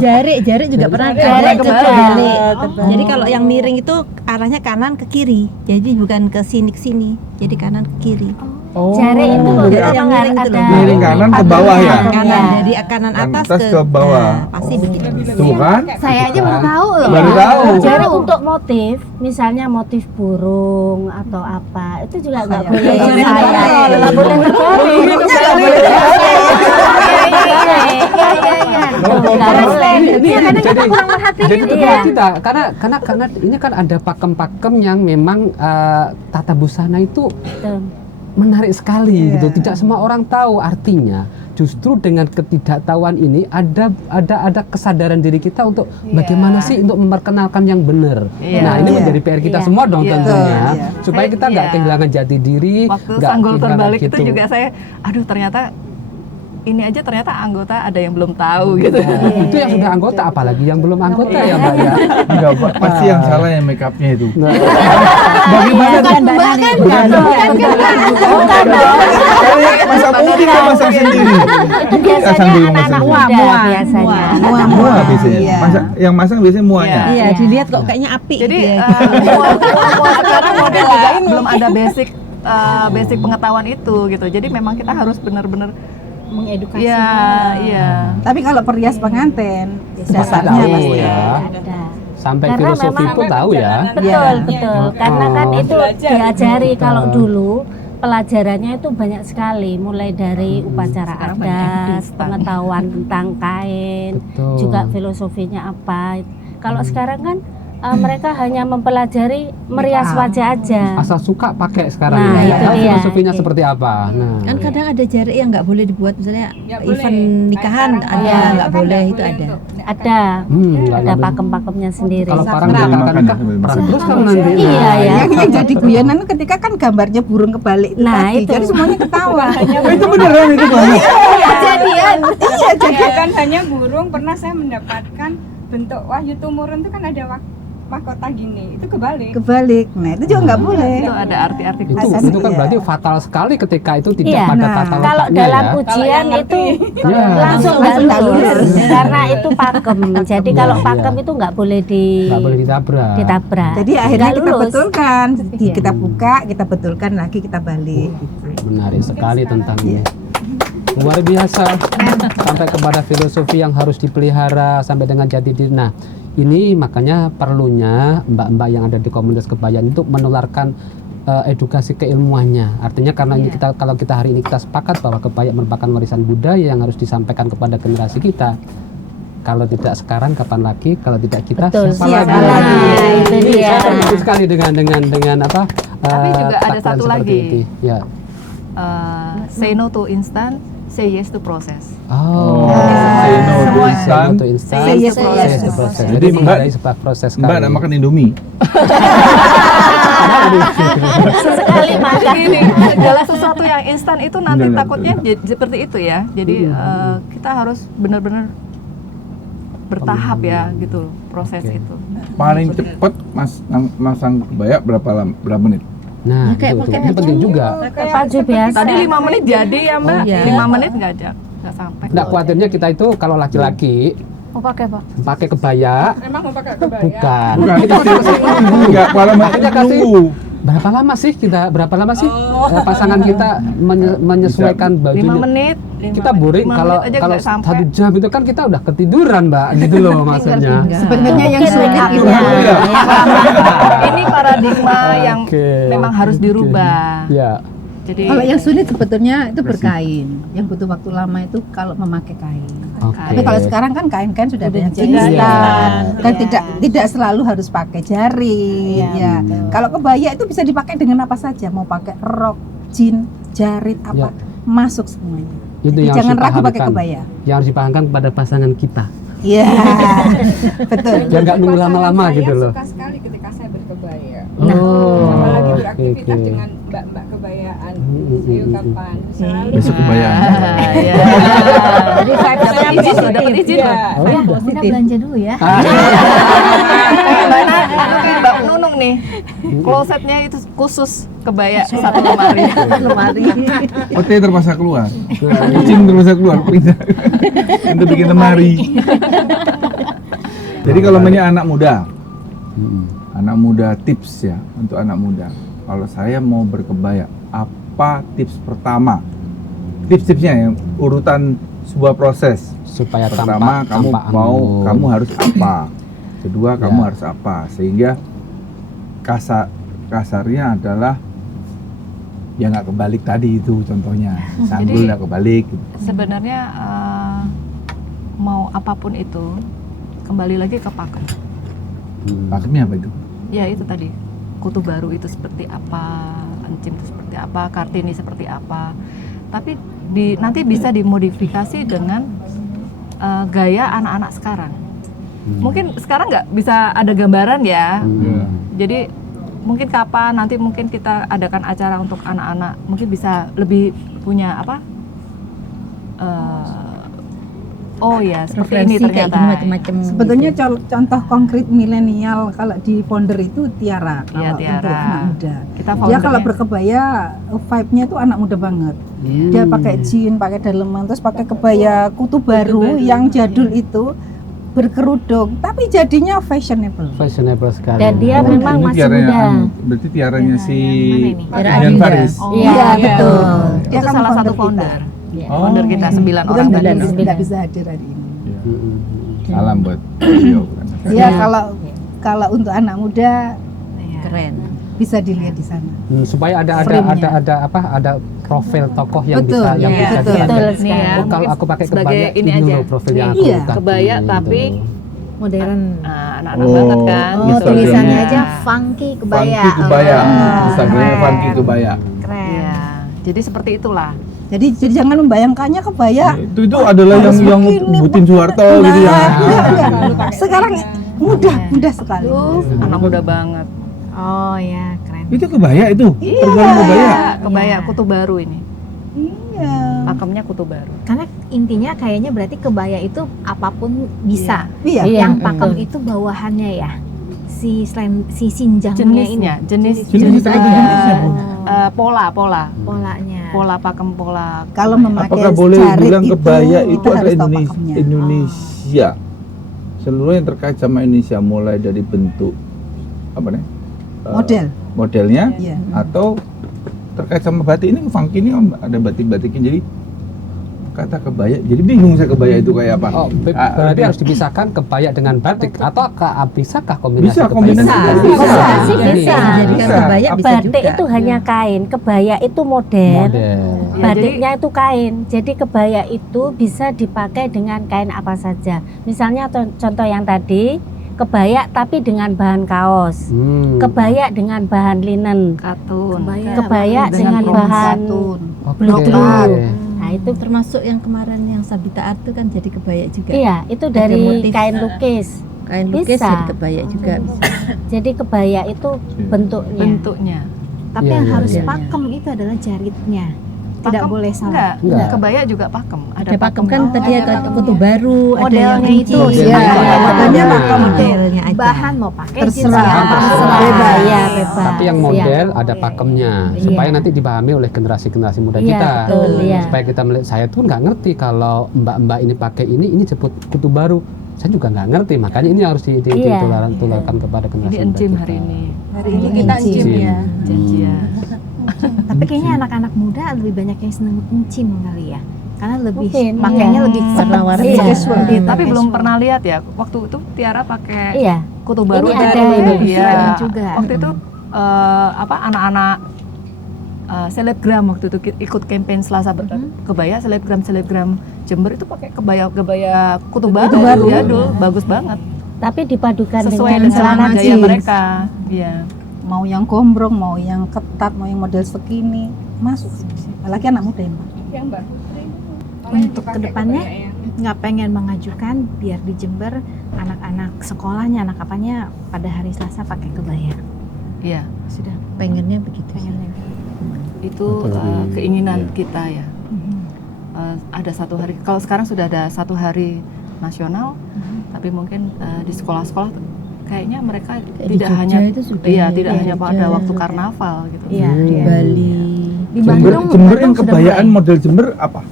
Jari juga pernah Jari kebalik. Jadi kalau yang miring itu arahnya kanan ke kiri. Jadi bukan ke sini. Jadi kanan ke kiri. Jari itu Jadi yang miring itu loh. Miring kanan ke bawah ya. Kanan dari kanan atas ke bawah. Nah, pasti begitu. Tuh kan? Saya aja baru tahu loh. Baru tahu. Jari untuk motif, misalnya motif burung atau apa, itu juga nggak boleh saya. Nggak boleh terbalik. Jadi teman kita karena ini kan ada pakem-pakem yang memang tata busana itu menarik sekali gitu. Tidak semua orang tahu, artinya justru dengan ketidaktahuan ini ada kesadaran diri kita untuk bagaimana sih untuk memperkenalkan yang benar. Nah, ini menjadi PR kita semua dong tentunya. Supaya kita nggak kehilangan jati diri, Waktu nggak sanggul kehilangan terbalik gitu. itu juga saya, aduh ternyata ini aja ternyata anggota ada yang belum tahu gitu. Itu yang sudah anggota, apalagi yang belum anggota ya Mbak ya. Enggak, Pak. Pasti yang salah yang make upnya itu. Nah, Bagaimana Bukan masa mungkin kan masang sendiri. Biasanya anak-anak muda biasanya. Mua biasanya. Yang masang biasanya muanya. Iya, dilihat kok kayaknya api. Jadi gitu ya. semua sekarang model desain belum ada basic pengetahuan itu gitu. Jadi memang kita harus benar-benar Mengedukasi. iya. Tapi kalau perias pengantin, dasarnya tahu pasti ya. Ada. Sampai Karena filosofi memang pun tahu ya. Betul. Karena kan itu diajari kalau dulu pelajarannya itu banyak sekali, mulai dari upacara Sekarang banyak yang adat, instan. pengetahuan tentang kain, Betul. juga filosofinya apa. Kalau sekarang kan mereka hanya mempelajari merias wajah aja. Asal suka pakai sekarang Nah, ya. itu Tahu dia. filosofinya seperti apa. Nah, Kan kadang ada jarik yang nggak boleh dibuat, misalnya Nggak boleh. event nikahan Acara ada Iya. nggak boleh itu ada. Ada, nggak ada boleh. pakem-pakemnya sendiri. Kalau parang Sambil akan makan, nikah, sambil perang makan. terus kan nanti. Iya ya. yang jadi guyonan ketika kan gambarnya burung kebalik itu Nah, tadi. itu. Jadi semuanya ketawa. Oh, itu beneran itu banget. Kejadian. Iya, bukan hanya burung, pernah saya mendapatkan bentuk wahyu tumurun itu kan ada mahkota gini, itu kebalik. Kebalik. Nah, itu juga nggak boleh. Itu ada arti-arti Itu khusus. itu kan Iya. berarti fatal sekali ketika itu tidak Iya. pada Nah, tata Kalau letaknya dalam ya. ujian Kalau yang itu Ya. langsung Langsung nggak nggak lulus lulus. karena itu pakem. Jadi kalau Iya, pakem iya. itu nggak boleh Nggak boleh ditabrak. ditabrak. Jadi akhirnya Nggak kita lulus. betulkan. Iya. Kita buka, kita betulkan lagi, kita balik gitu. Menarik sekali tentang ini. Luar biasa. Sampai kepada filosofi yang harus dipelihara sampai dengan jati diri. Nah, ini makanya perlunya mbak-mbak yang ada di komunitas kebaya itu menularkan edukasi keilmuannya. Artinya karena ini kita, kalau kita hari ini kita sepakat bahwa kebaya merupakan warisan budaya yang harus disampaikan kepada generasi kita. Kalau tidak sekarang kapan lagi? Kalau tidak kita Betul, siapa siapa lagi? lagi? Itu Ini dia. saya setuju sekali dengan apa? Tapi juga ada takbiran satu seperti lagi. itu. Ya. Say no to instant, say yes to process. Oh. Say no to Semua- instant, to instant, say yes say to yes to process. process. Jadi Jadi Mbak- menghargai sebuah proses Mbak nak makan Indomie. Sekali makan. Gini, segala sesuatu yang instan itu nanti Benar, takutnya benar. seperti itu ya. Jadi kita harus benar-benar bertahap ya gitu proses Oke. itu. Paling cepet masang kebaya berapa menit? Nah, Kayak itu pakai ini penting juga. Baju biasa. Tadi 5 menit jadi ya Mbak, Oh, iya. 5 menit nggak sampai. Nggak khawatirnya kita itu kalau laki-laki Oh pakai Pak. pakai kebaya, Emang mau pakai kebaya? bukan. Bukan, kita enggak malah Makanya kasih nunggu. berapa lama sih pasangan kita menyesuaikan 5 bajunya? menit. Kita boring 5 kalau menit aja kalau nggak sampai. 1 jam itu kan kita udah ketiduran Mbak, gitu loh maksudnya. Sebenarnya yang Mungkin sulit make itu Iya. Ini paradigma yang Oke. memang harus dirubah. Ya. Jadi Kalau yang sulit sebetulnya itu berkain. Yang butuh waktu lama itu kalau memakai kain. Oke. Tapi kalau sekarang kan kain-kain sudah ada yang jadi instan, Iya. dan tidak selalu harus pakai jari. Ya. Kalau kebaya itu bisa dipakai dengan apa saja, mau pakai rok, jin, jarit apa, masuk semuanya. Itu Jadi yang jangan harus ragu pakai dipahamkan. kebaya. Yang harus dipahamkan kepada pasangan kita. Iya, betul. Biar nggak nunggu lama-lama Saya gitu loh. suka sekali ketika saya berkebaya. Oh, Apalagi oke beraktivitas oke. dengan mbak-mbak kebayaan. Hmm. Yuk kapan? Selalu. Besok kebaya. ya. Jadi saya dapat izin loh, dapat izin loh. Oh, Ya, kita belanja dulu ya. Mbak Mbak Nunung nih, klosetnya itu khusus kebaya satu lemari. Ote terpaksa keluar. Kucing terpaksa keluar. Untuk bikin lemari. Jadi kalau namanya anak muda, anak muda tips ya untuk anak muda. Kalau saya mau berkebaya, apa tips pertama? Tips-tipsnya yang urutan sebuah proses. Supaya Pertama, kamu tampak mau anggun. kamu harus apa? Kedua, kamu Ya. harus apa? Sehingga kasarnya adalah ya nggak kebalik tadi itu contohnya. Sanggul Jadi- nggak kebalik. Sebenarnya mau apapun itu kembali lagi ke pakem. Pakemnya apa itu? Ya itu tadi, kutu baru itu seperti apa, encim itu seperti apa, kartini seperti apa. Tapi nanti bisa dimodifikasi dengan gaya anak-anak sekarang. Mungkin sekarang nggak bisa ada gambaran ya. Ya. Jadi mungkin kapan nanti mungkin kita adakan acara untuk anak-anak, mungkin bisa lebih punya apa? Oh ya seperti ini Referensi kayak ternyata. gini macam-macam. Sebetulnya contoh konkret milenial kalau di founder itu Tiara, Iya, kalau Tiara. untuk anak muda. Kita Dia foundernya. kalau berkebaya vibe-nya itu anak muda banget. Dia pakai jean, pakai daleman, terus pakai kebaya kutu baru yang jadul itu berkerudung, tapi jadinya fashionable. Fashionable sekali. Dan dia memang Ini masih tiaranya muda. berarti tiaranya si Mana ini? Tiara Dian Adinda. Faris. Oh, Iya, betul. Dia Itu kan salah satu founder founder. Oh. Founder kita 9 Bukan orang tadi. tidak bisa hadir hari ini. Salam buat beliau. Ya kalau untuk anak muda Keren. bisa dilihat di sana. Supaya ada Frame-nya. ada profil tokoh yang Betul, bisa yang iya, bisa betul. dilihat. Betul Nih sekali. ya, Oh, kalau mungkin aku pakai sebagai kebaya ini ini aja. loh profil yang Nih, aku iya. letakkan, kebaya gitu. tapi Modern. anak-anak Oh. banget kan. Oh, gitu. tulisannya Iya. aja funky kebaya. Funky kebaya. Oh, Instagramnya keren. Funky kebaya. Keren. Iya. Jadi seperti itulah. Jadi jangan membayangkannya kebaya. Itu adalah yang Butin Soeharto gitu ya. Enggak. Sekarang mudah sekali. Anak muda banget. Oh ya, keren. Itu kebaya itu. Pergaulan kebaya. Kebaya kutu baru ini. Iya. Pakemnya kutu baru. Karena intinya kayaknya berarti kebaya itu apapun bisa. Iya. Iya. Yang pakem itu bawahannya ya. si sinjangnya ini, jenis Jenisnya Bu. pola polanya. pakem pola. Kalau memakai Apakah boleh jarit bilang kebaya itu kita adalah harus tahu pakemnya. Indonesia? Seluruh yang terkait sama Indonesia, mulai dari bentuk apa nih? Model. Modelnya Iya. atau terkait sama batik. Ini funky ini Om, ada batik-batiknya, jadi kata kebaya, jadi bingung saya kebaya itu kayak apa. Oh, berarti harus dipisahkan kebaya dengan batik atau bisakah kombinasi Bisa kebaya? kombinasi. Bisa sih, bisa. Dijadikan kebaya bisa Batik juga. itu hanya kain, kebaya itu model. Model. Ya, Batiknya itu kain. Jadi kebaya itu bisa dipakai dengan kain apa saja. Misalnya contoh yang tadi, kebaya tapi dengan bahan kaos. Kebaya dengan bahan linen. katun. Kebaya dengan bahan Oke. blok-blok. Nah, itu Termasuk yang kemarin yang Sabita Art itu kan jadi kebaya juga. iya, itu dari motif. kain lukis. Kain lukis Bisa. jadi kebaya juga bisa. Jadi kebaya itu bentuknya. Tapi Iya, yang iya, harus iya. pakem itu adalah jaritnya. Tidak Pakem? boleh salah. Enggak. Kebaya juga pakem. Ada pakem kan Oh, tadi ada ada kutu baru, ada Modelnya yang itu, rinci. ya. Makanya Iya. pakem modelnya aja. Bahan mau pakai Terserah. Terserah. Bebas. Iya, bebas. Tapi yang Iya. model ada pakemnya supaya Iya. nanti dipahami oleh generasi-generasi muda Iya, kita. betul, iya. Supaya kita melihat, saya tuh nggak ngerti kalau mbak-mbak ini pakai ini sebut kutu baru. Saya juga nggak ngerti, makanya ini harus Iya. ditularkan kepada generasi Ini muda encim kita. hari ini. Hari ini kita encim ya. Iya. Tapi kayaknya anak-anak muda lebih banyak yang seneng encim kali ya. Karena lebih Mungkin, pakainya iya. lebih Warna-warni. Iya. Casual. Tapi belum pernah lihat ya. Waktu itu Tiara pakai Iya. kutu baru Ini aja ada dulu. ini, Iya. keren juga. Waktu itu anak-anak selebgram waktu itu ikut campaign Selasa Kebaya, selebgram Jember itu pakai kebaya kutu baru ya dulu, bagus banget. Tapi dipadukan Sesuai dengan dengan celana gaya jeans. mereka. Iya. Mau yang gombrong, mau yang ketat, mau yang model segini, masuk sih. Apalagi anak muda ya, Mbak. Yang Mbak Putri Untuk kedepannya nggak pengen mengajukan biar di Jember anak-anak sekolahnya, anak apanya pada hari Selasa pakai kebaya. Iya. Sudah Pengennya begitu. pengennya. Itu keinginan kita ya. Ada satu hari, kalau sekarang sudah ada satu hari nasional, tapi mungkin di sekolah-sekolah kayaknya mereka Kayak di tidak Jogja hanya itu sudah, tidak di hanya Jogja pada waktu sudah. karnaval gitu. Iya, Di iya. Bali. Di Jember, Bandung, Jember yang sudah kebayaan mulai. model Jember apa?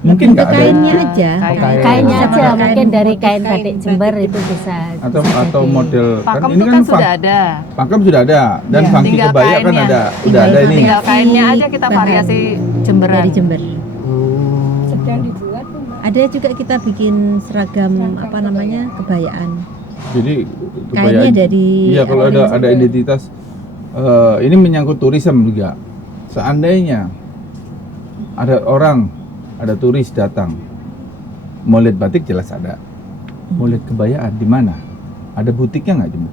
Mungkin Bentuk nggak ada kainnya aja. Kainnya Sama aja, kain. mungkin dari kain Kain batik Jember itu bisa. atau model Pakem ini itu kan fun- sudah ada. pakem sudah ada dan Iya. funky Tinggal kebaya kan kainnya. ada, udah ada ini. Tinggal kainnya aja kita Bahan. variasi Jemberan. Dari Jember. sedang dibuat tuh Mbak. Ada juga kita bikin seragam apa namanya kebayaan. Jadi Kainnya kebaya- dari Iya, kalau ada identitas ini menyangkut turisme juga. Seandainya ada turis datang mau lihat batik, jelas ada. Mau lihat kebayaan di mana? Ada butiknya nggak Jember?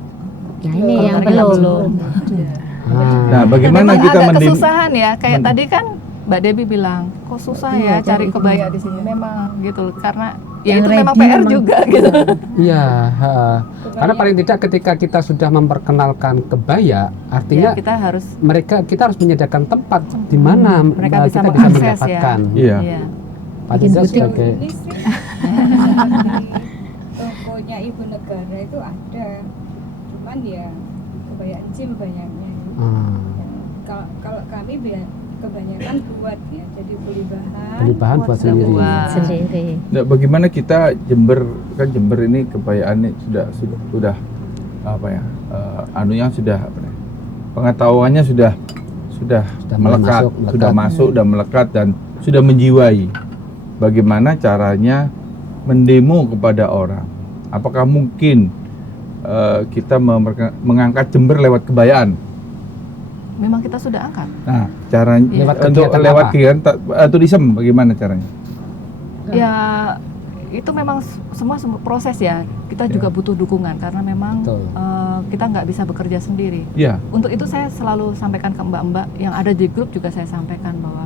Nah, ini Kalau yang mereka belum. Nah, bagaimana Memang kita agak kesusahan ya, kayak tadi kan Mbak Debbie bilang, kok susah Iya, ya cari cari kebaya di sini. Memang gitu, karena ya Yang itu memang ready PR memang. juga gitu. Iya, karena paling tidak ketika kita sudah memperkenalkan kebaya, artinya Ya, kita harus kita harus menyediakan tempat di mana Mereka bisa kita bisa mengakses ya. mendapatkan. Iya. Iya. Paling Bikin tidak butik. sebagai Ini sih di tokonya Ibu Negara itu ada, cuman ya kebaya encim banyaknya. Kalau kami kebanyakan buat ya, jadi beli bahan buat sendiri. buat. Sendiri. Nah, bagaimana kita Jember ini kebayaannya sudah apa ya? Anunya sudah apa ya? Pengetahuannya sudah mulai melekat, masuk, sudah masuk dan melekat dan sudah menjiwai. Bagaimana caranya mendemo kepada orang? Apakah mungkin kita mengangkat Jember lewat kebayaan? Memang kita sudah angkat. Nah, caranya Lewat untuk kegiatan lewat apa? kegiatan turisme bagaimana caranya? Ya itu memang semua proses ya. Kita juga butuh dukungan karena memang Betul. kita nggak bisa bekerja sendiri. Iya. Untuk itu saya selalu sampaikan ke mbak-mbak yang ada di grup, juga saya sampaikan bahwa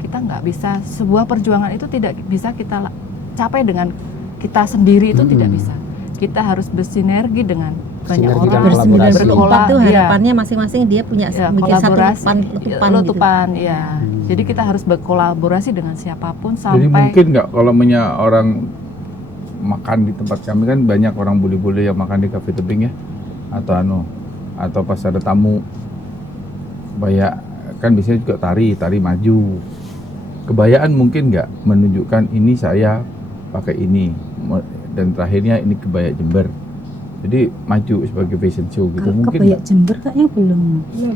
kita nggak bisa, sebuah perjuangan itu tidak bisa kita capai dengan kita sendiri, itu tidak bisa. Kita harus bersinergi dengan banyak Sinergi dan orang, kolaborasi. Berkelompok tuh Iya. harapannya masing-masing dia punya Ya, bikin satu kolaborasi, letupan gitu. letupan, ya. Jadi kita harus berkolaborasi dengan siapapun Jadi sampai mungkin nggak kalau orang makan di tempat kami kan banyak orang bule-bule yang makan di kafe tebing ya. atau pas ada tamu kebaya kan biasanya juga tari maju. Kebayaan mungkin nggak menunjukkan ini saya pakai ini, dan terakhirnya ini kebaya Jember. Jadi maju sebagai fashion show gitu. Kalau Mungkin kebaya Jember kayaknya belum.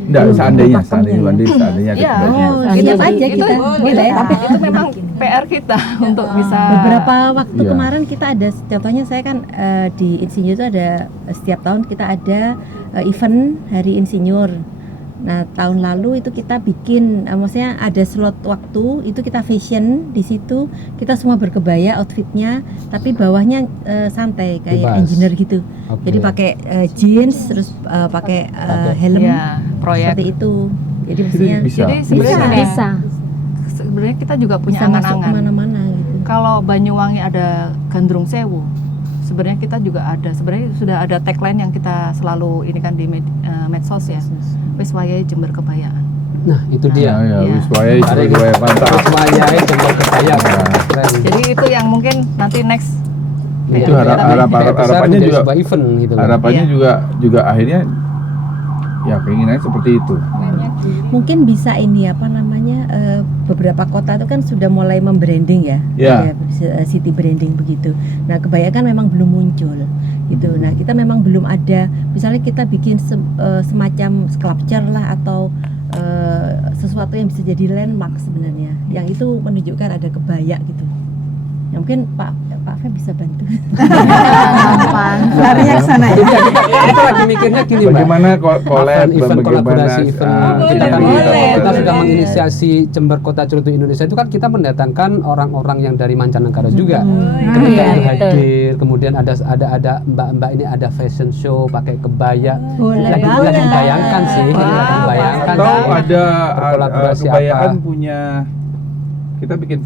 enggak, seandainya ada Iya, kebaya. siap aja kita. Boleh. Tapi itu memang PR kita untuk bisa Beberapa waktu Iya. kemarin kita ada, contohnya saya kan di Insinyur itu ada setiap tahun kita ada event Hari Insinyur. Nah, tahun lalu itu kita bikin, maksudnya ada slot waktu itu kita fashion di situ, kita semua berkebaya outfitnya, tapi bawahnya santai kayak Bebas. engineer gitu. Oke. Jadi pakai jeans, terus pakai helm ya, proyek. seperti itu. Jadi Jadi maksudnya bisa. Jadi sebenarnya gini, Bisa. sebenarnya kita juga punya bisa masuk angan-angan. kemana-mana gitu. Kalau Banyuwangi ada Gandrung Sewu, sebenarnya kita juga ada, sebenarnya sudah ada tagline yang kita selalu ini kan di medsos ya, wis wayahe Jember kebayaan. Nah, itu dia. Ya, Iya. wis wayahe Jember kebaya mantap. Terus wayahe Jember kebaya. Keren. Jadi itu yang mungkin nanti next Itu ya, kita- harapannya menjadi juga sebuah event gitu loh. harapannya Iya. juga akhirnya ya keinginannya seperti itu. Mungkin bisa ini apa namanya, beberapa kota itu kan sudah mulai membranding ya, Ya. ada city branding begitu. Nah, kebanyakan memang belum muncul gitu. Nah, kita memang belum ada, misalnya kita bikin semacam sculpture lah atau sesuatu yang bisa jadi landmark sebenarnya, yang itu menunjukkan ada kebaya gitu. Ya, mungkin Pak Fe bisa bantu. Larinya ke sana ya. Kita lagi mikirnya gini, Mbak. Bagaimana collab, event bagaimana kolaborasi event kita kan boleh, kita boleh. sudah menginisiasi Jember Kota Cerutu Indonesia itu kan kita mendatangkan orang-orang yang dari mancanegara juga. Ketika Iya, itu betul. hadir, kemudian ada mbak-mbak ini ada fashion show pakai kebaya. Boleh Lagi banget. membayangkan sih, lagi membayangkan. Atau ada Berkolaborasi kebayaan apa? punya, kita bikin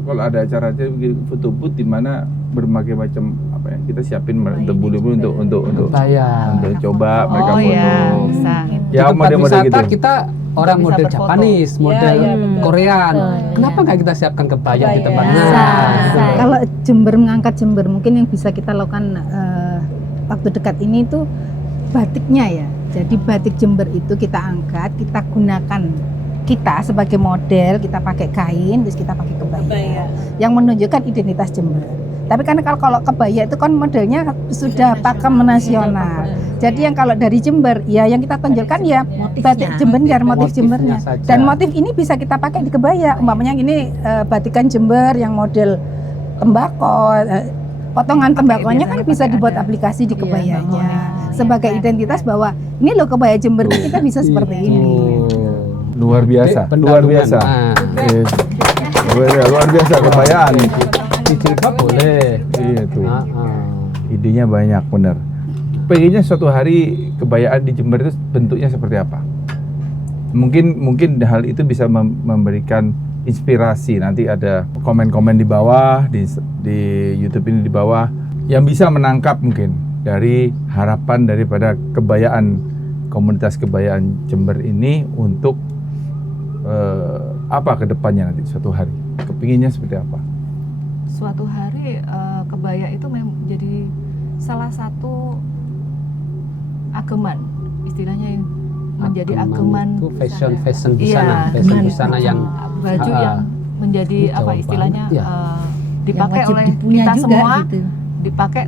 kalau ada acara bikin foto booth di mana berbagai macam apa ya, kita siapin debu-debu untuk Kebaya. coba mereka Oh foto. ya, bisa. Di Ya tempat model-model wisata gitu. kita orang Bisa model berfoto. Japanese, model Iya, betul. Korean. Betul, Kenapa nggak kita siapkan kebaya di tempat? Kebaya. Bisa, bisa. Kalau Jember mengangkat Jember, mungkin yang bisa kita lakukan waktu dekat ini tuh batiknya ya. Jadi batik Jember itu kita angkat, kita gunakan, kita sebagai model, kita pakai kain, terus kita pakai kebaya, yang menunjukkan identitas Jember. Tapi kan kalau kebaya itu kan modelnya sudah pakem nasional. Jadi yang kalau dari Jember, ya yang kita tonjolkan ya batik Jember, motif Motifnya Jembernya. saja. Dan motif ini bisa kita pakai di kebaya. Umpamanya ini batikan Jember yang model tembakau, potongan tembakonya kan biasanya bisa pakai dibuat ada. aplikasi di Iya, kebayanya iya. sebagai identitas bahwa ini loh kebaya Jember tuh kita bisa seperti ini. Luar biasa, Jadi, luar pendampingan. biasa. Nah. Yes. Luar biasa kebayaan. Di jilbab boleh. Iya tuh. Ah, ah. Idenya banyak, bener. Pengennya suatu hari kebayaan di Jember itu bentuknya seperti apa? Mungkin hal itu bisa memberikan inspirasi. Nanti ada komen-komen di bawah di YouTube ini di bawah yang bisa menangkap mungkin dari harapan daripada kebayaan, komunitas kebayaan Jember ini untuk apa kedepannya nanti suatu hari. Kepinginnya seperti apa? Suatu hari kebaya itu menjadi salah satu ageman, istilahnya yang menjadi ageman itu fashion fashion Iya, busana, fashion ageman. busana yang baju yang menjadi Ini apa Jawa istilahnya banget, ya. dipakai Yang wajib oleh dipunya kita juga semua, gitu. dipakai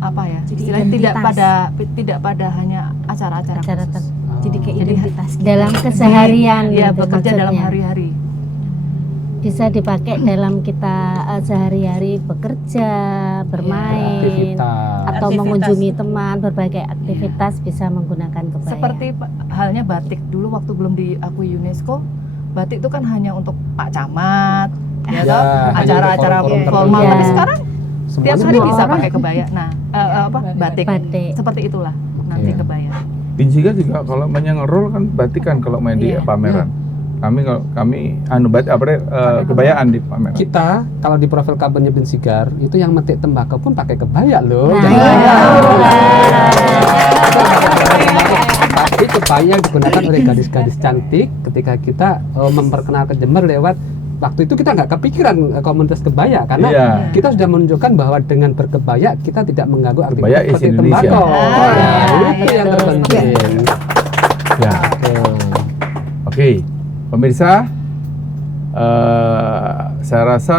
apa ya Jadi istilahnya identitas. tidak pada hanya acara-acara Acara khusus. Jadi kayak Jadi identitas kita. dalam keseharian ya gitu bekerja dalam maksudnya. hari-hari. Bisa dipakai dalam kita sehari-hari bekerja, bermain, aktivitas. atau Aktivitas. mengunjungi teman, berbagai aktivitas bisa menggunakan kebaya. Seperti halnya batik dulu waktu belum diakui UNESCO, batik itu kan hanya untuk Pak Camat, ya, Ya, toh, hanya acara-acara untuk forum-forum formal. tertentu. Tapi Ya. sekarang Semuanya tiap hari semua bisa orang. pakai kebaya. Nah, batik. Batik. Seperti itulah nanti Oke. kebaya. Binsiga juga kalau mainnya ngerol kan batik kan kalau main di Iya. pameran. Kami kebayaan di pameran. Kita kalau di profil kabarnya Binsigar itu yang metik tembakau pun pakai kebaya loh. Nah, Jangan iya. Tapi kebaya yang digunakan oleh gadis-gadis cantik ketika kita memperkenalkan Jember lewat waktu itu kita nggak kepikiran komunitas kebaya karena Iya. kita sudah menunjukkan bahwa dengan berkebaya kita tidak mengganggu aktivitas Kebaya is seperti Indonesia. tembakau. Nah, itu yang betul. terpenting. Ya. Betul. Oke, pemirsa, saya rasa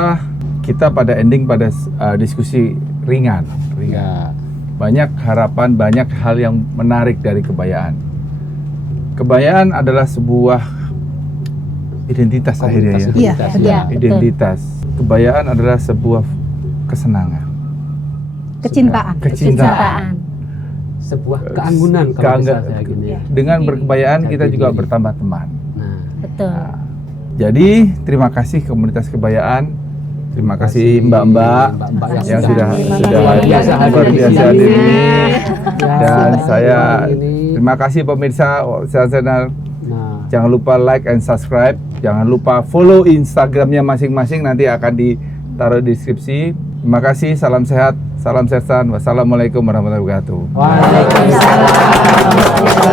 kita pada ending pada diskusi ringan. Ya. Banyak harapan, banyak hal yang menarik dari kebayaan. Kebayaan adalah sebuah identitas akhirnya ya. Iya, Komunitas, betul. ya. Identitas. Kebayaan adalah sebuah kesenangan, Kecintaan. kecintaan. Sebuah keanggunan kalau Keangga- bisa saya gini. Dengan berkebayaan kita Jati juga diri. bertambah teman. Nah, Betul. Jadi terima kasih komunitas kebayaan, terima kasih mbak-mbak Mbak-mbak yang sudah sudah luar biasa hadir di biasa sini. hadir ini. Ya, Dan saya ini. terima kasih pemirsa channel. Nah, Jangan lupa like and subscribe. Jangan lupa follow Instagramnya masing-masing, nanti akan ditaruh di deskripsi. Terima kasih, salam sehat, salam sehat. Wassalamualaikum warahmatullahi wabarakatuh. Waalaikumsalam.